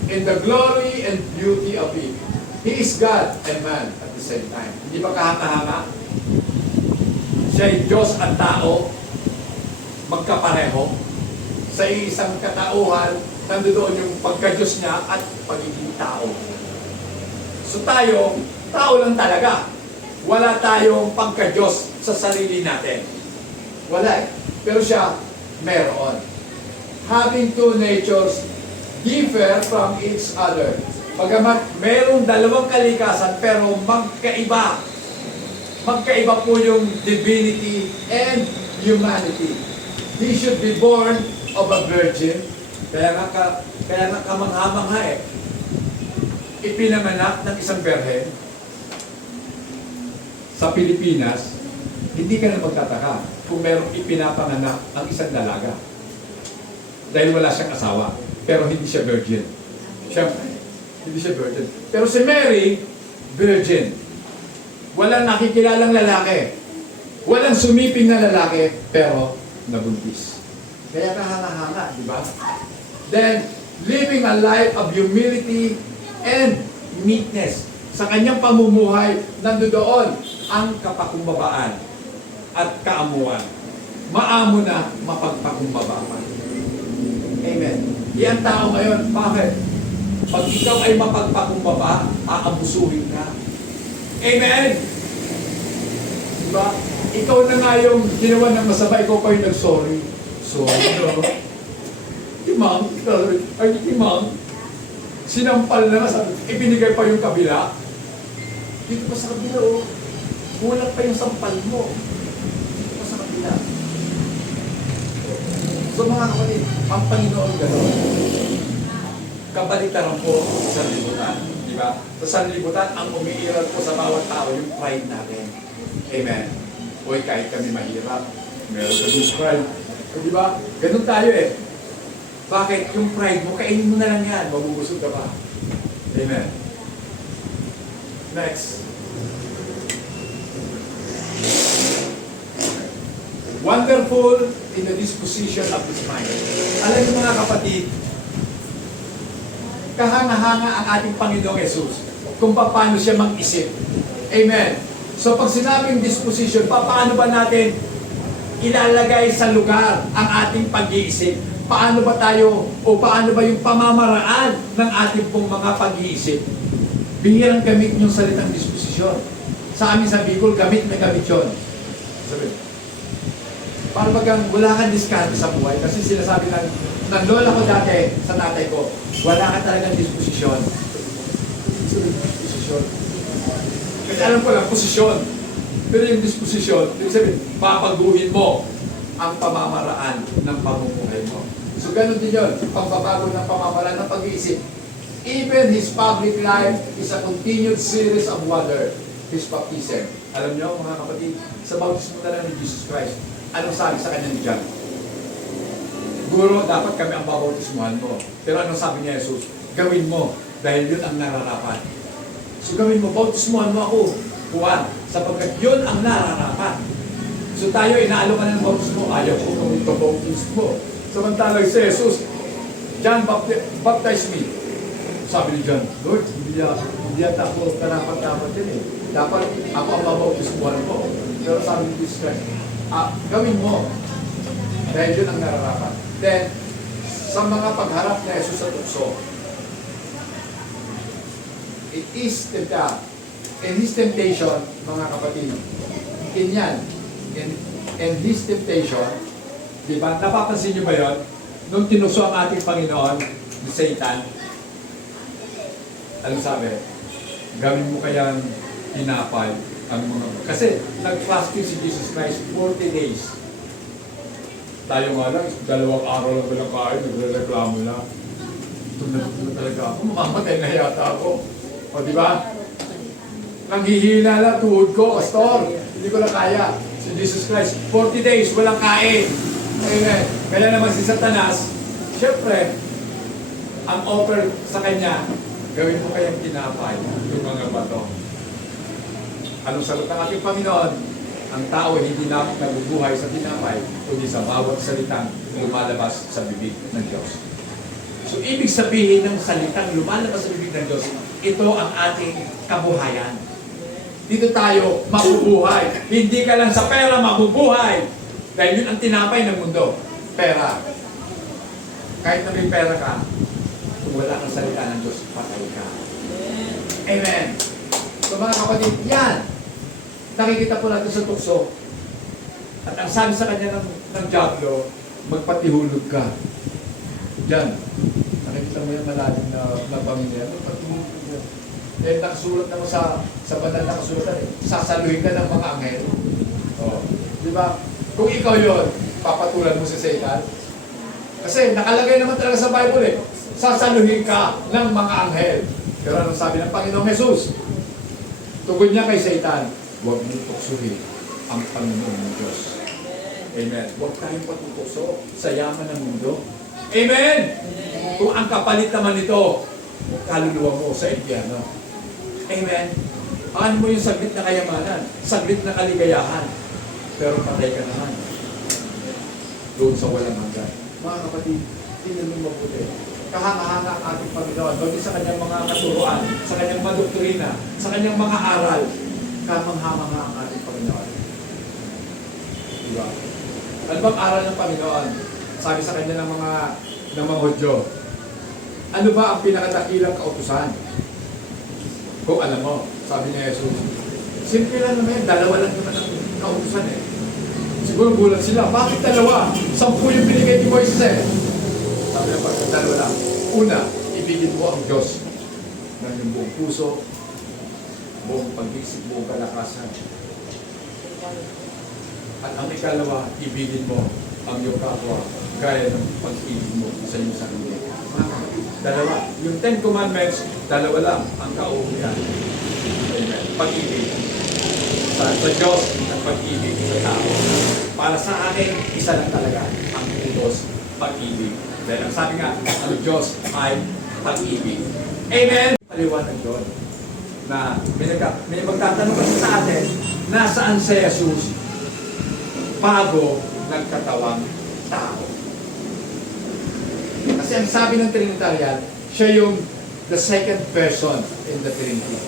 in the glory and beauty of Him, He is God and man at the same time. Hindi ba kahanga-hanga? Siya ay Diyos at tao, magkapareho. Sa isang katauhan, nandoon yung pagka-Diyos niya at pagiging tao. So tayo, tao lang talaga. Wala tayong pagka-Diyos sa sarili natin. Wala. Pero siya, meron. Having two natures differ from each other. Bagamat merong dalawang kalikasan pero magkaiba. Magkaiba po yung divinity and humanity. He should be born of a virgin. Kaya nga kamangha-mangha eh. Ipinanganak ng isang berhen. Sa Pilipinas, hindi ka na magtataka kung merong ipinapanganak ang isang dalaga. Dahil wala siyang asawa. Pero hindi siya virgin. Siyempre, hindi siya virgin. Pero si Mary, virgin. Walang nakikilalang lalaki. Walang sumiping na lalaki, pero nabuntis. Kaya kahanga-hanga, di ba? Then, living a life of humility and meekness. Sa kanyang pamumuhay, nandoon ang kapakumbabaan at kaamuan. Maamo na mapagpakumbaba pa. Amen. Yan tao ngayon. Bakit? Pag ikaw ay mapagpakumbaba, aabusuhin ka. Amen? Diba? Ikaw na nga yung ginawa ng masama, ikaw pa yung nag-sorry. Sorry, no? Timang, ay timang, sinampal na, ibinigay pa yung kabila. Dito pa sa kabila, oh. Kulang pa yung sampal mo. Dito pa sa kabila. So mga kapatid, ang Panginoon gano'n. Kabalitaran po sa libutan. Di Di ba? Sa sanlibutan, ang umiiral po sa bawat tao, yung pride natin. Amen. Uy, kahit kami mahirap, meron kami pride. Di ba? Ganun tayo eh. Bakit? Yung pride mo, kainin mo na lang yan. Mabubusog ka pa. Amen. Next. Wonderful in the disposition of His mind. Alam niyo mga kapatid, kahanga-hanga ang ating Panginoong Yesus kung paano siya mag-isip. Amen. So pag sinabing disposition, paano ba natin ilalagay sa lugar ang ating pag-iisip? Paano ba tayo o paano ba yung pamamaraan ng ating pong mga pag-iisip? Bihirang gamit yung salitang disposisyon. Sa amin sa Bicol, gamit yun. Sabi, para bagang wala kang diskarte sa buhay. Kasi sinasabi ng lola ko dati sa tatay ko, wala ka talagang disposisyon. Disposisyon. Kasi alam ko lang, posisyon. Pero yung disposisyon, ibig sabihin, papaguhin mo ang pamamaraan ng pamumuhay mo. So ganun din yun, pagbabago ng pamamaraan ng pag-iisip. Even his public life is a continued series of wonder. His baptism. Alam nyo mga kapatid, sa bautismo na lang ni Jesus Christ, anong sabi sa kanya ni John? Guro, dapat kami ang babautismuhan mo. Pero anong sabi niya Jesus? Gawin mo, dahil yun ang nararapat. So gawin mo, bautismuhan mo ako, Juan, sapagkat yun ang nararapat. So tayo, inaalo ka na ng bautismo, ayaw ko kung ito bautismo. Samantalang si Jesus, John, baptize me. Sabi ni John, Lord, hindi yata ako karapat-dapat yun eh. Dapat ako ang babautismuhan mo. Pero sabi ni Jesus Christ, gawin mo. Dahil yun ang nararapat. Then, sa mga pagharap ni Jesus sa tukso, it is in His temptation, mga kapatid, in His temptation, di ba? Napapansin niyo ba yun? Nung tinukso ang ating Panginoon, ni Satan, anong sabi? Gawin mo kayang tinapay ang mga... Kasi nag-fasting si Jesus Christ 40 days. Tayo nga lang, 2 araw lang ba kain, nagre-reklamo na. Ito na talaga ako, mamamatay na yata ako. O di ba? Nanghihina lang tuhod ko, pastor. Hindi ko na kaya. Si Jesus Christ, 40 days, walang kain. Amen. Kaya naman si Satanas, syempre, ang offer sa kanya, gawin mo kayang tinapay yung mga bato. Anong sagot ng ating Panginoon? Ang tao hindi na nabubuhay sa tinapay, kundi sa bawat salitang lumalabas sa bibig ng Diyos. So, ibig sabihin ng salitang lumalabas sa bibig ng Diyos, ito ang ating kabuhayan. Dito tayo mabubuhay. Hindi ka lang sa pera mabubuhay. Dahil yun ang tinapay ng mundo. Pera. Kahit na may pera ka, kung wala kang salita ng Diyos, patay ka. Amen. So mga kapatid, yan. Nakikita po natin sa tukso. At ang sabi sa kanya ng Diablo, magpatihulog ka. Diyan. Nakikita mo yung malalim na pamilya. Magpatihulog ka. Dahil nakasulat naman sa banal na kasulatan, sasaluhin ka ng mga anghel. Oh. Di ba? Kung ikaw yun, papatulan mo si Satan. Kasi nakalagay naman talaga sa Bible eh, sasaluhin ka ng mga anghel. Pero anong sabi ng Panginoong Jesus? Tugon niya kay Satan, huwag mong tuksuhin ang Panginoon ng Diyos. Amen. Huwag tayong patutukso sa yaman ng mundo. Amen! Kung ang kapalit naman ito, kaluluwa mo sa impyerno. Amen. Paano mo yung saglit na kayamanan? Saglit na kaligayahan. Pero patay ka naman. Doon sa walang hanggan. Mga kapatid, tingnan mo mabuti. Kahanga-hanga ang ating Panginoon. Bagay sa kanyang mga katuruan, sa kanyang mga doktrina, sa kanyang mga aral. Kamang-hanga ang ating Panginoon. Diba? Ano bang aral ng Panginoon? Sabi sa kanya ng mga Hudyo, ano ba ang pinakadakilang kautusan? Kung alam mo, sabi ni Jesus, simple lang naman, dalawa lang naman ang kautusan eh. Siguro gulat sila, bakit dalawa? 10 yung binigay ni Moises eh. Sabi na pag dalawa lang. Una, ibigin mo ang Diyos ng iyong buong puso, buong pag-isip, buong kalakasan. At ang ikalawa, ibigin mo ang iyong kapwa gaya ng pag-ibig mo sa iyong sarili. Mga kapatid, Dalawa. Yung Ten Commandments, dalawa lang ang kauuwian. Amen. Pag-ibig sa Diyos at pag-ibig sa tao. Para sa akin, isa lang talaga ang utos, pag-ibig. Dahil ang sabi nga, ang Diyos ay pag-ibig. Amen! Paliwanag doon na may magtatanong kasi sa atin, nasaan si Jesus bago nagkatawang tao? Kasi ang sabi ng Trinitarian, siya yung the second person in the Trinity.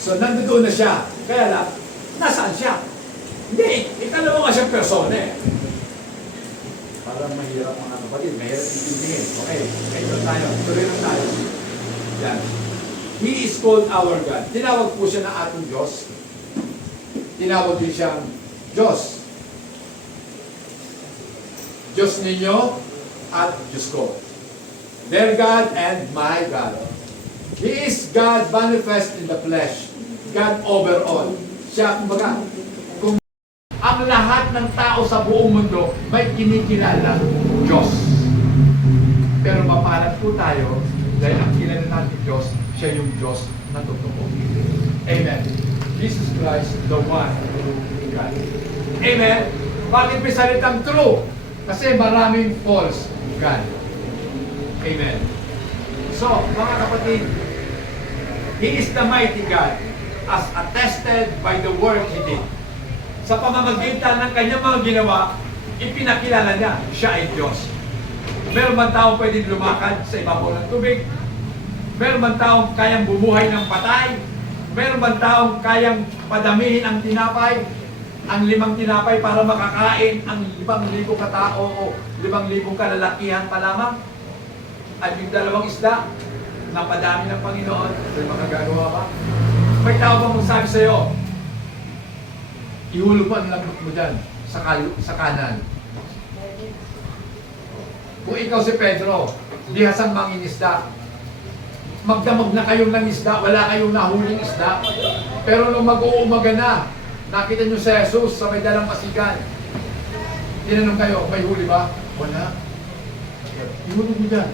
So, nandoon na siya. Kaya lang, nasaan siya? Hindi, ikalawa nga siyang persona eh. Parang mahirap mga kapatid, mahirap itindigin. Okay, ito tayo, tuloy lang tayo. Yan. He is called our God. Tinawag po siya na ating Diyos. Tinawag din siyang Diyos. Diyos ninyo at Diyos ko. Their God and my God. He is God manifest in the flesh. God over all. Siya, kumbaga, kung ang lahat ng tao sa buong mundo may kinikilala Diyos. Pero mapalad po tayo dahil ang kilala natin Diyos, siya yung Diyos na totoo. Amen. Jesus Christ, the one true God. Amen. Bakit may salitang true? Kasi maraming false God. Amen. So, mga kapatid, He is the mighty God as attested by the work He did. Sa pamamagitan ng kanyang mga ginawa, ipinakilala niya, siya ay Diyos. Meron man taong pwedeng lumakad sa ibabaw ng tubig? Meron man taong kayang bumuhay ng patay? Meron man taong kayang padamihin ang tinapay? Ang 5 tinapay para makakain ang 5,000 katao o 5,000 kalalakihan pa lamang? At yung 2 isda na padami ng Panginoon, may makagagawa ba? May tao bang magsabi sa'yo, ihulog mo ang lambot mo dyan sa kanan. Kung ikaw si Pedro, dihasang mangingisda, magdamag na kayong nangisda, wala kayong nahuling isda. Pero nung mag-uumaga na, nakita nyo si Jesus sa may dalampasigan. Tinanong kayo, may huli ba? Wala. Ihulog mo dyan.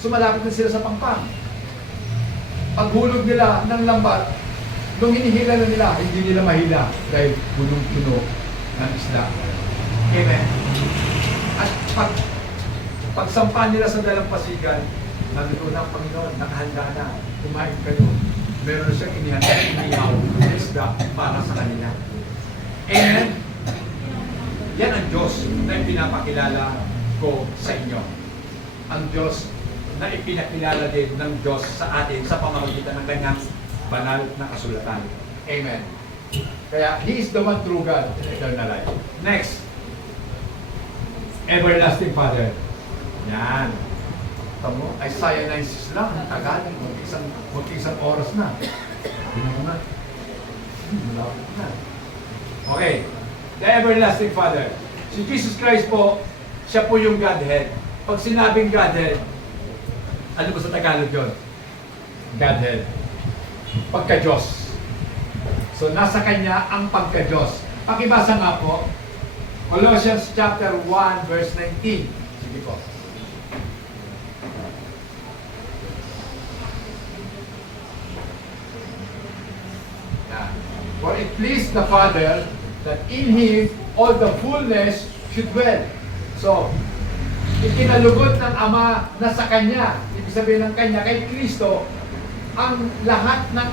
Sumalapit na sila sa pangpang. Paghulog nila ng lambat, nung hinihila na nila, hindi nila mahila dahil punong-puno ng isda. Amen. At pagsampa nila sa dalampasigan, nandito na ang Panginoon, nakahanda na, kumain kayo. Meron na siyang inihaw na isda para sa kanila. Amen. Yan ang Diyos na ipinapakilala ko sa inyo. Ang Diyos na ipinakilala din ng Diyos sa atin sa pamamagitan ng kanyang banal na kasulatan. Amen. Kaya, He is the one true God in eternal life. Next. Everlasting Father. Yan. Tamo, Isaiah 9:6 lang. Ang tagal. Mag-isang oras na. Hindi mo na. Okay. The Everlasting Father. Si Jesus Christ po, siya po yung Godhead. Pag sinabing Godhead, ano ba sa Tagalog yun? Godhead. Pagka-Diyos. So, nasa Kanya ang pagka-Diyos. Pakibasa nga po, Colossians chapter 1, verse 19. Sige po. Yeah. For it pleased the Father that in Him all the fullness should dwell. So, ikinalugod ng Ama na sa Kanya, ibig sabihin ng Kanya, kay Kristo, ang lahat ng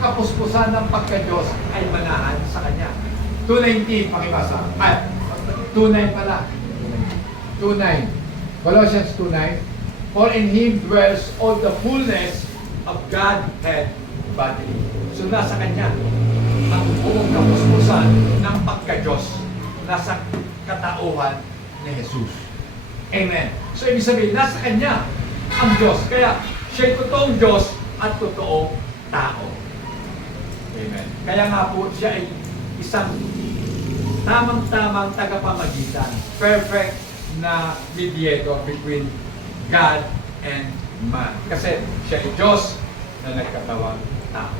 kapuspusan ng pagka-Diyos ay manahan sa Kanya. 2:19, pakibasa. 2:9 pala. 2:9. Colossians 2:9. For in Him dwells all the fullness of Godhead bodily. So nasa Kanya ang buong kapuspusan ng pagka-Diyos. Nasa katauhan ni Jesus. Amen. So ibig sabihin, nasa Kanya ang Diyos. Kaya siya'y totoong Diyos at totoong tao. Amen. Kaya nga po, siya ay isang tamang-tamang tagapamagitan. Perfect na mediator between God and man. Kasi siya ay Diyos na nagkatawang tao.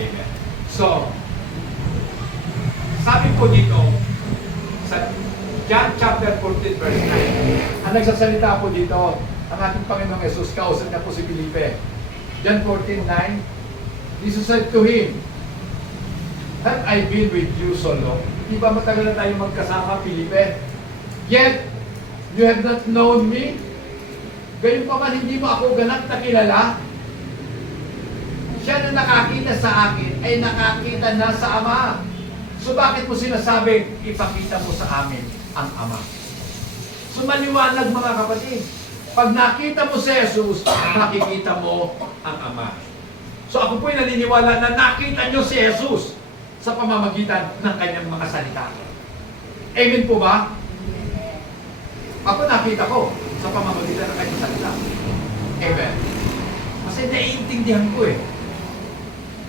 Amen. So, sabi po dito, sa John chapter 14 verse 9. Ang nagsasalita po dito, ang ating Panginoong Jesus, kausap niya po si Felipe. John 14:9, Jesus said to him, "Have I been with you so long?" Di ba matagal na tayo magkasama, Felipe? Yet, you have not known me? Gayon pa man, hindi mo ako ganap na kilala? Siya na nakakita sa akin ay nakakita na sa Ama. So bakit mo sinasabing ipakita mo sa amin ang Ama? So maliwanag mga kapatid. Pag nakita mo si Jesus, nakikita mo ang Ama. So ako po'y naniniwala na nakita nyo si Jesus sa pamamagitan ng kanyang mga salita. Amen po ba? Ako nakita ko sa pamamagitan ng kanyang salita. Amen. Kasi naiintindihan ko eh.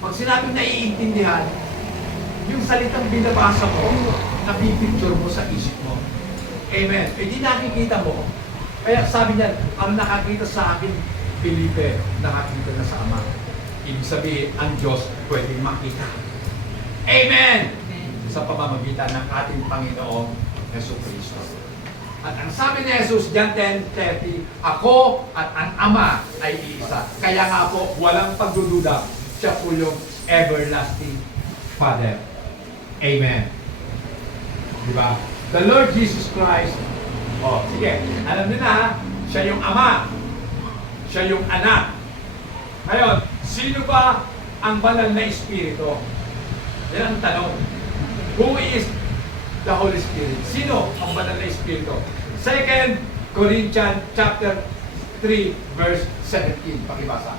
Pag sinabing naiintindihan, yung salitang binabasa mo, napipicture mo sa isip mo. Amen. E di nakikita mo. Kaya sabi niya, ang nakakita sa akin, Felipe, nakakita na sa Ama. Ibig sabihin, ang Diyos pwedeng makita. Amen! Sa pamamagitan ng ating Panginoong Jesucristo. At ang sabi ni Jesus, John 10:30, ako at ang Ama ay iisa. Kaya nga po, walang pagdududa, siya po yung everlasting Father. Amen. Diba? The Lord Jesus Christ, sige, alam niyo na ha, siya yung Ama, siya yung Anak. Ngayon, sino ba ang banal na Espiritu? Yan ang tanong. Who is the Holy Spirit? Sino ang banal na Espiritu? 2 Corinthians chapter 3 verse 17. Pakibasa.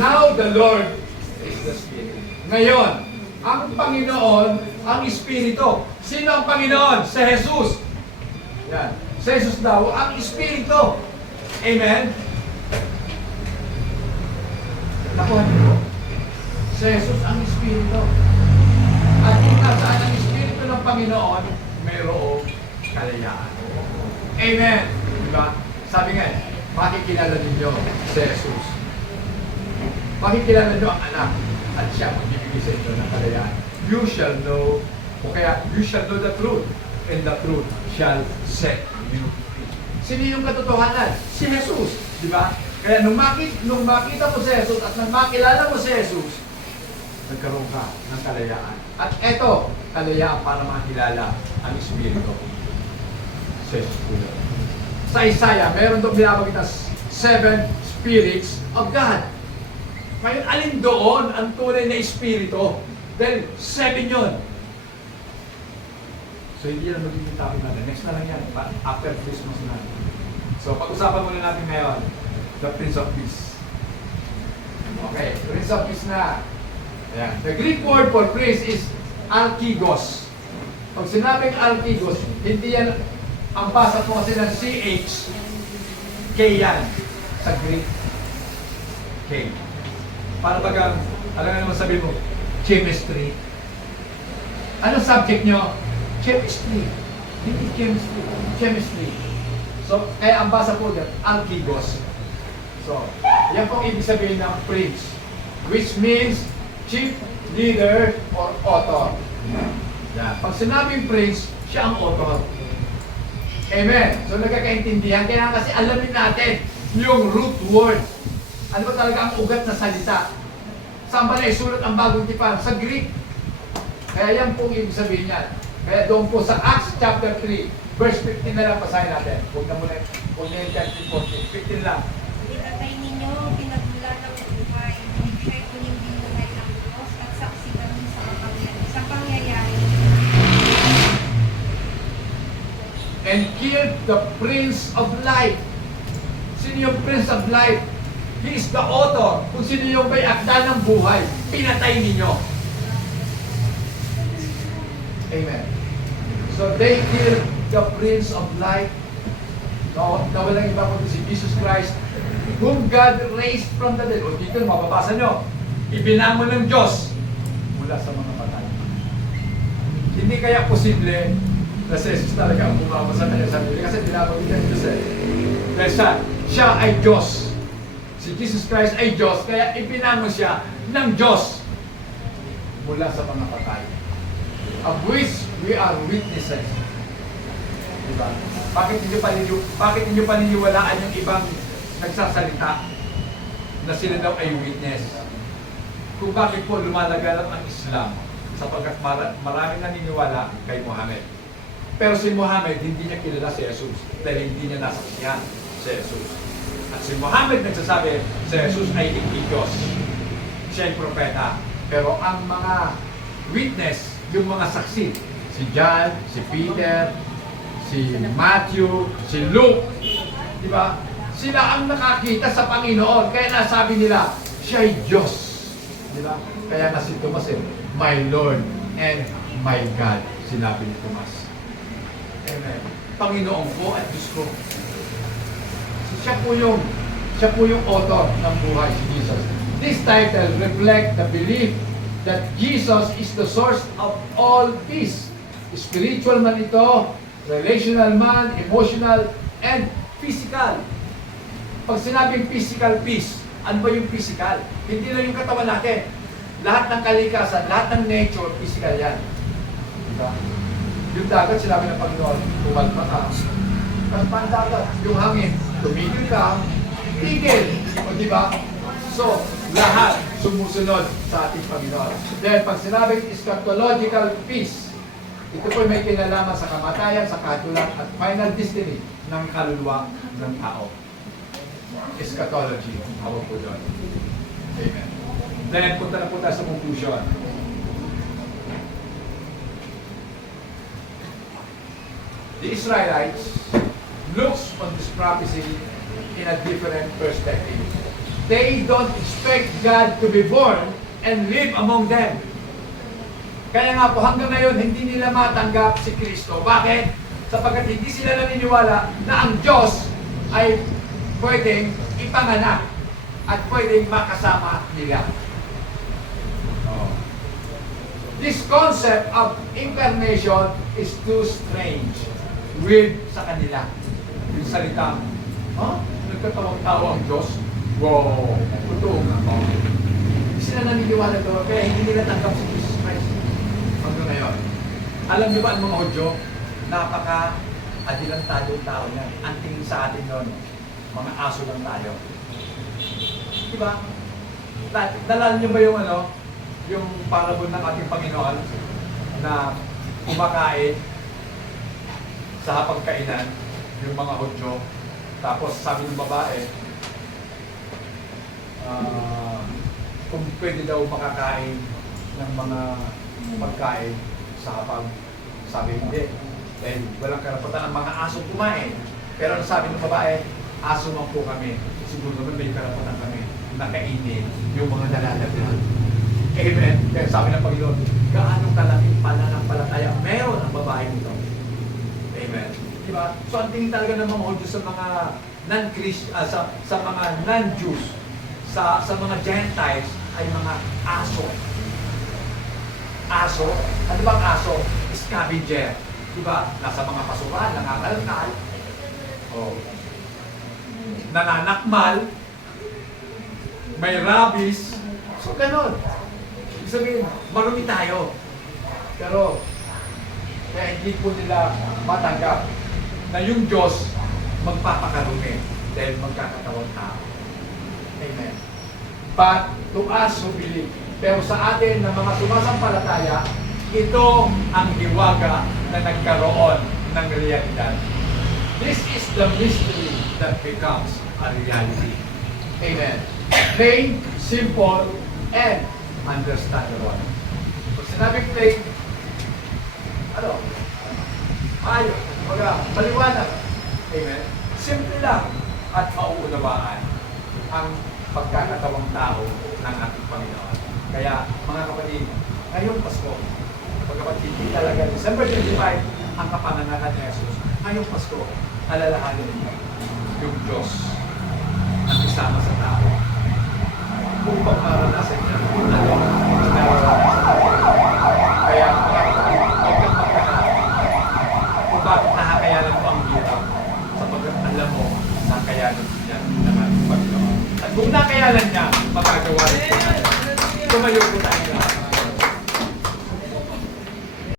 Now the Lord is the Spirit. Ngayon, ang Panginoon, ang Espiritu. Sino ang Panginoon? Si Jesus. Yan. Si Jesus daw, ang Espiritu. Amen? Nakuha niyo po. Si Jesus ang Espiritu. At kung nasaan ang Espiritu ng Panginoon, mayroong kalayaan. Amen. Diba? Sabi nga, makikilala ninyo si Jesus. Makikilala nyo ang anak at siya magbibigay sa inyo ng kalayaan. You shall know, o kaya you shall know the truth, and the truth shall set you free. Sino yung katotohanan? Si Jesus. Diba? Kaya nung makita mo si Jesus at nung makilala mo si Jesus, nagkaroon ka ng kalayaan. At eto, kalayaan para makilala ang Espiritu. Si Jesus po yun. Sa Isaiah, meron doon binabagit na 7 spirits of God. Ngayon, alin doon ang tunay na Espiritu? Dahil 7 yun. So, hindi yan magiging topic natin. Next na lang yan, after Christmas na. So, pag-usapan muna natin ngayon, the Prince of Peace. Okay, Prince of Peace na. Ayan. The Greek word for prince is Archigos. Pag sinabing Archigos, hindi yan, ang basa po kasi ng CH, K yan, sa Greek. K. Para bagang, alam nga naman sabihin mo, chemistry. Anong subject nyo? Chemistry. Hindi chemistry. Chemistry. So, kaya ang basa po dyan, Archigos. So, yan po ibig sabihin ng prince, which means chief leader or author. Yan. Pag sinabing prince, siya ang author. Amen. So, nagkakaintindihan. Kaya kasi alamin natin yung root word. Ano ba talaga ang ugat na salita? Saan ba na isulat ang bagong tipan? Sa Greek. Kaya yan po ibig sabihin yan. Kaya doon po sa Acts chapter 3, verse 15 na lang pasahin natin. Huwag na muna yung 14, 15 lang. Pinatay ninyo, pinagmula ng buhay, siya'y kuning binuhay ng Diyos at saksi kami sa pangyayari. And killed the Prince of Life. Sino yung Prince of Life? He is the author. Kung sino yung may akda ng buhay, pinatay ninyo. Amen. So they killed the Prince of Life. No, walang iba kundi si Jesus Christ, whom God raised from the dead. O dito, mababasa nyo. Ibinangon ng Diyos mula sa mga patay. Hindi kaya posible na si Jesus talaga ang bumaba sa kanya sarili. Kasi tinawag niya Diyos eh. Dahil siya ay Diyos. Si Jesus Christ ay Diyos, kaya ipinangon siya ng Diyos. mula sa mga patay. Of which we are witnesses. Diba? Bakit niyo paniniwalaan yung ibang nagsasalita na sila daw ay witness? Kung bakit po lumalagal ang Islam sapagkat maraming naniniwala kay Muhammad. Pero si Muhammad, hindi niya kilala si Jesus dahil hindi niya nasaksihan si Jesus. At si Muhammad nagsasabi, si Jesus ay hindi Diyos. Siya ay propeta. Pero ang mga witness, yung mga saksi, si John, si Peter, si Matthew, si Luke, di ba? Sila ang nakakita sa Panginoon. Kaya nasabi nila, siya ay Diyos. Di ba? Kaya nga si Tomas my Lord and my God, sinabi ni Tomas. Amen. Panginoon ko at Diyos ko. Siya po yung author ng buhay, si Jesus. This title reflects the belief that Jesus is the source of all peace. Spiritual man ito, relational man, emotional, and physical. Pag sinabing physical peace, ano ba yung physical? Hindi lang yung katawan natin. Lahat ng kalikasan, lahat ng nature, physical yan. Diba? Yung dagat, sinabi ng Panginoon, tumalpa ka. Kalpan dagat, yung hangin, tumigil ka, tigil. O diba? So, lahat sumusunod sa ating Panginoon. Then, pag sinabing eschatological peace, ito po may kinalaman sa kamatayan, sa katulang, at final destiny ng kaluluwa ng tao. Eschatology, tawag po doon. Amen. Then, punta na po tayo sa conclusion. The Israelites looks on this prophecy in a different perspective. They don't expect God to be born and live among them. Kaya nga po hanggang ngayon hindi nila matanggap si Kristo. Bakit? Sapagkat hindi sila naniniwala na ang Diyos ay pwedeng ipanganak at pwedeng makasama nila. This concept of incarnation is too strange, weird sa kanila. Yung salita, nagkatawang-tawa ang Diyos? Wow, totoo nga. Hindi sila naniniwala doon, kaya hindi nila tanggap si Jesus Christ. Hanggang ngayon. Alam niyo ba ang mga Hudyo? Napaka-adilantadong tao niya. Ang tingin sa atin doon, mga aso lang tayo. Diba? Nalala niyo ba yung parabol ng ating Panginoon na kumakain sa hapagkainan yung mga Hudyo, tapos sabi ng babae, kung pwede daw makakain ng mga pagkain sa hapag, sabi hindi. Dahil walang karapatan ang mga aso kumain. Pero ang sabi ng babae, aso man po kami. Siguro naman may karapatan kami na kainin yung mga nalalagyan. Amen. Kaya sabi ng Panginoon, gaano kalaking pananampalataya meron ang babae nito. Amen. Diba? So ang tingin talaga ng mga Hudyo sa mga non-Christian, sa mga non-Jews, sa mga Gentiles ay mga aso. Aso? Ano bang aso? Scavenger. Diba? Nasa mga pasukan, nangangalkal. Oh. Nananakmal. May rabies. So ganon. Ibig sabihin, marumi tayo. Pero, kaya hindi po nila matanggap na yung Diyos magpapakarumi dahil magkakatawang tao. Amen. But to us who believe, pero sa atin na mga sumasampalataya, ito ang hiwaga na nagkaroon ng realidad. This is the mystery that becomes a reality. Amen. Plain, simple, and understandable. Pag sinabing plain, ayos, maliwanag. Amen. Simple lang at mauunawaan ang pagkakatawang tao ng ating Panginoon. Kaya, mga kapatid, ngayong Pasko, pagkapat hindi talaga, December 25, ang kapanganakan ni Jesus, ngayong Pasko, alalahanin ninyo yung Diyos ang isama sa tao. Upang maranasan niya, ano ang naranasan natin. Kaya, mga kapatid, huwag kang magkakaroon. Kung bakit nakakayanan mo ang hirap, sapagkat alam mo, nakayanan niya ng ating Panginoon. At kung nakayanan niya, magagawa rin niya. Tumayo po tayo.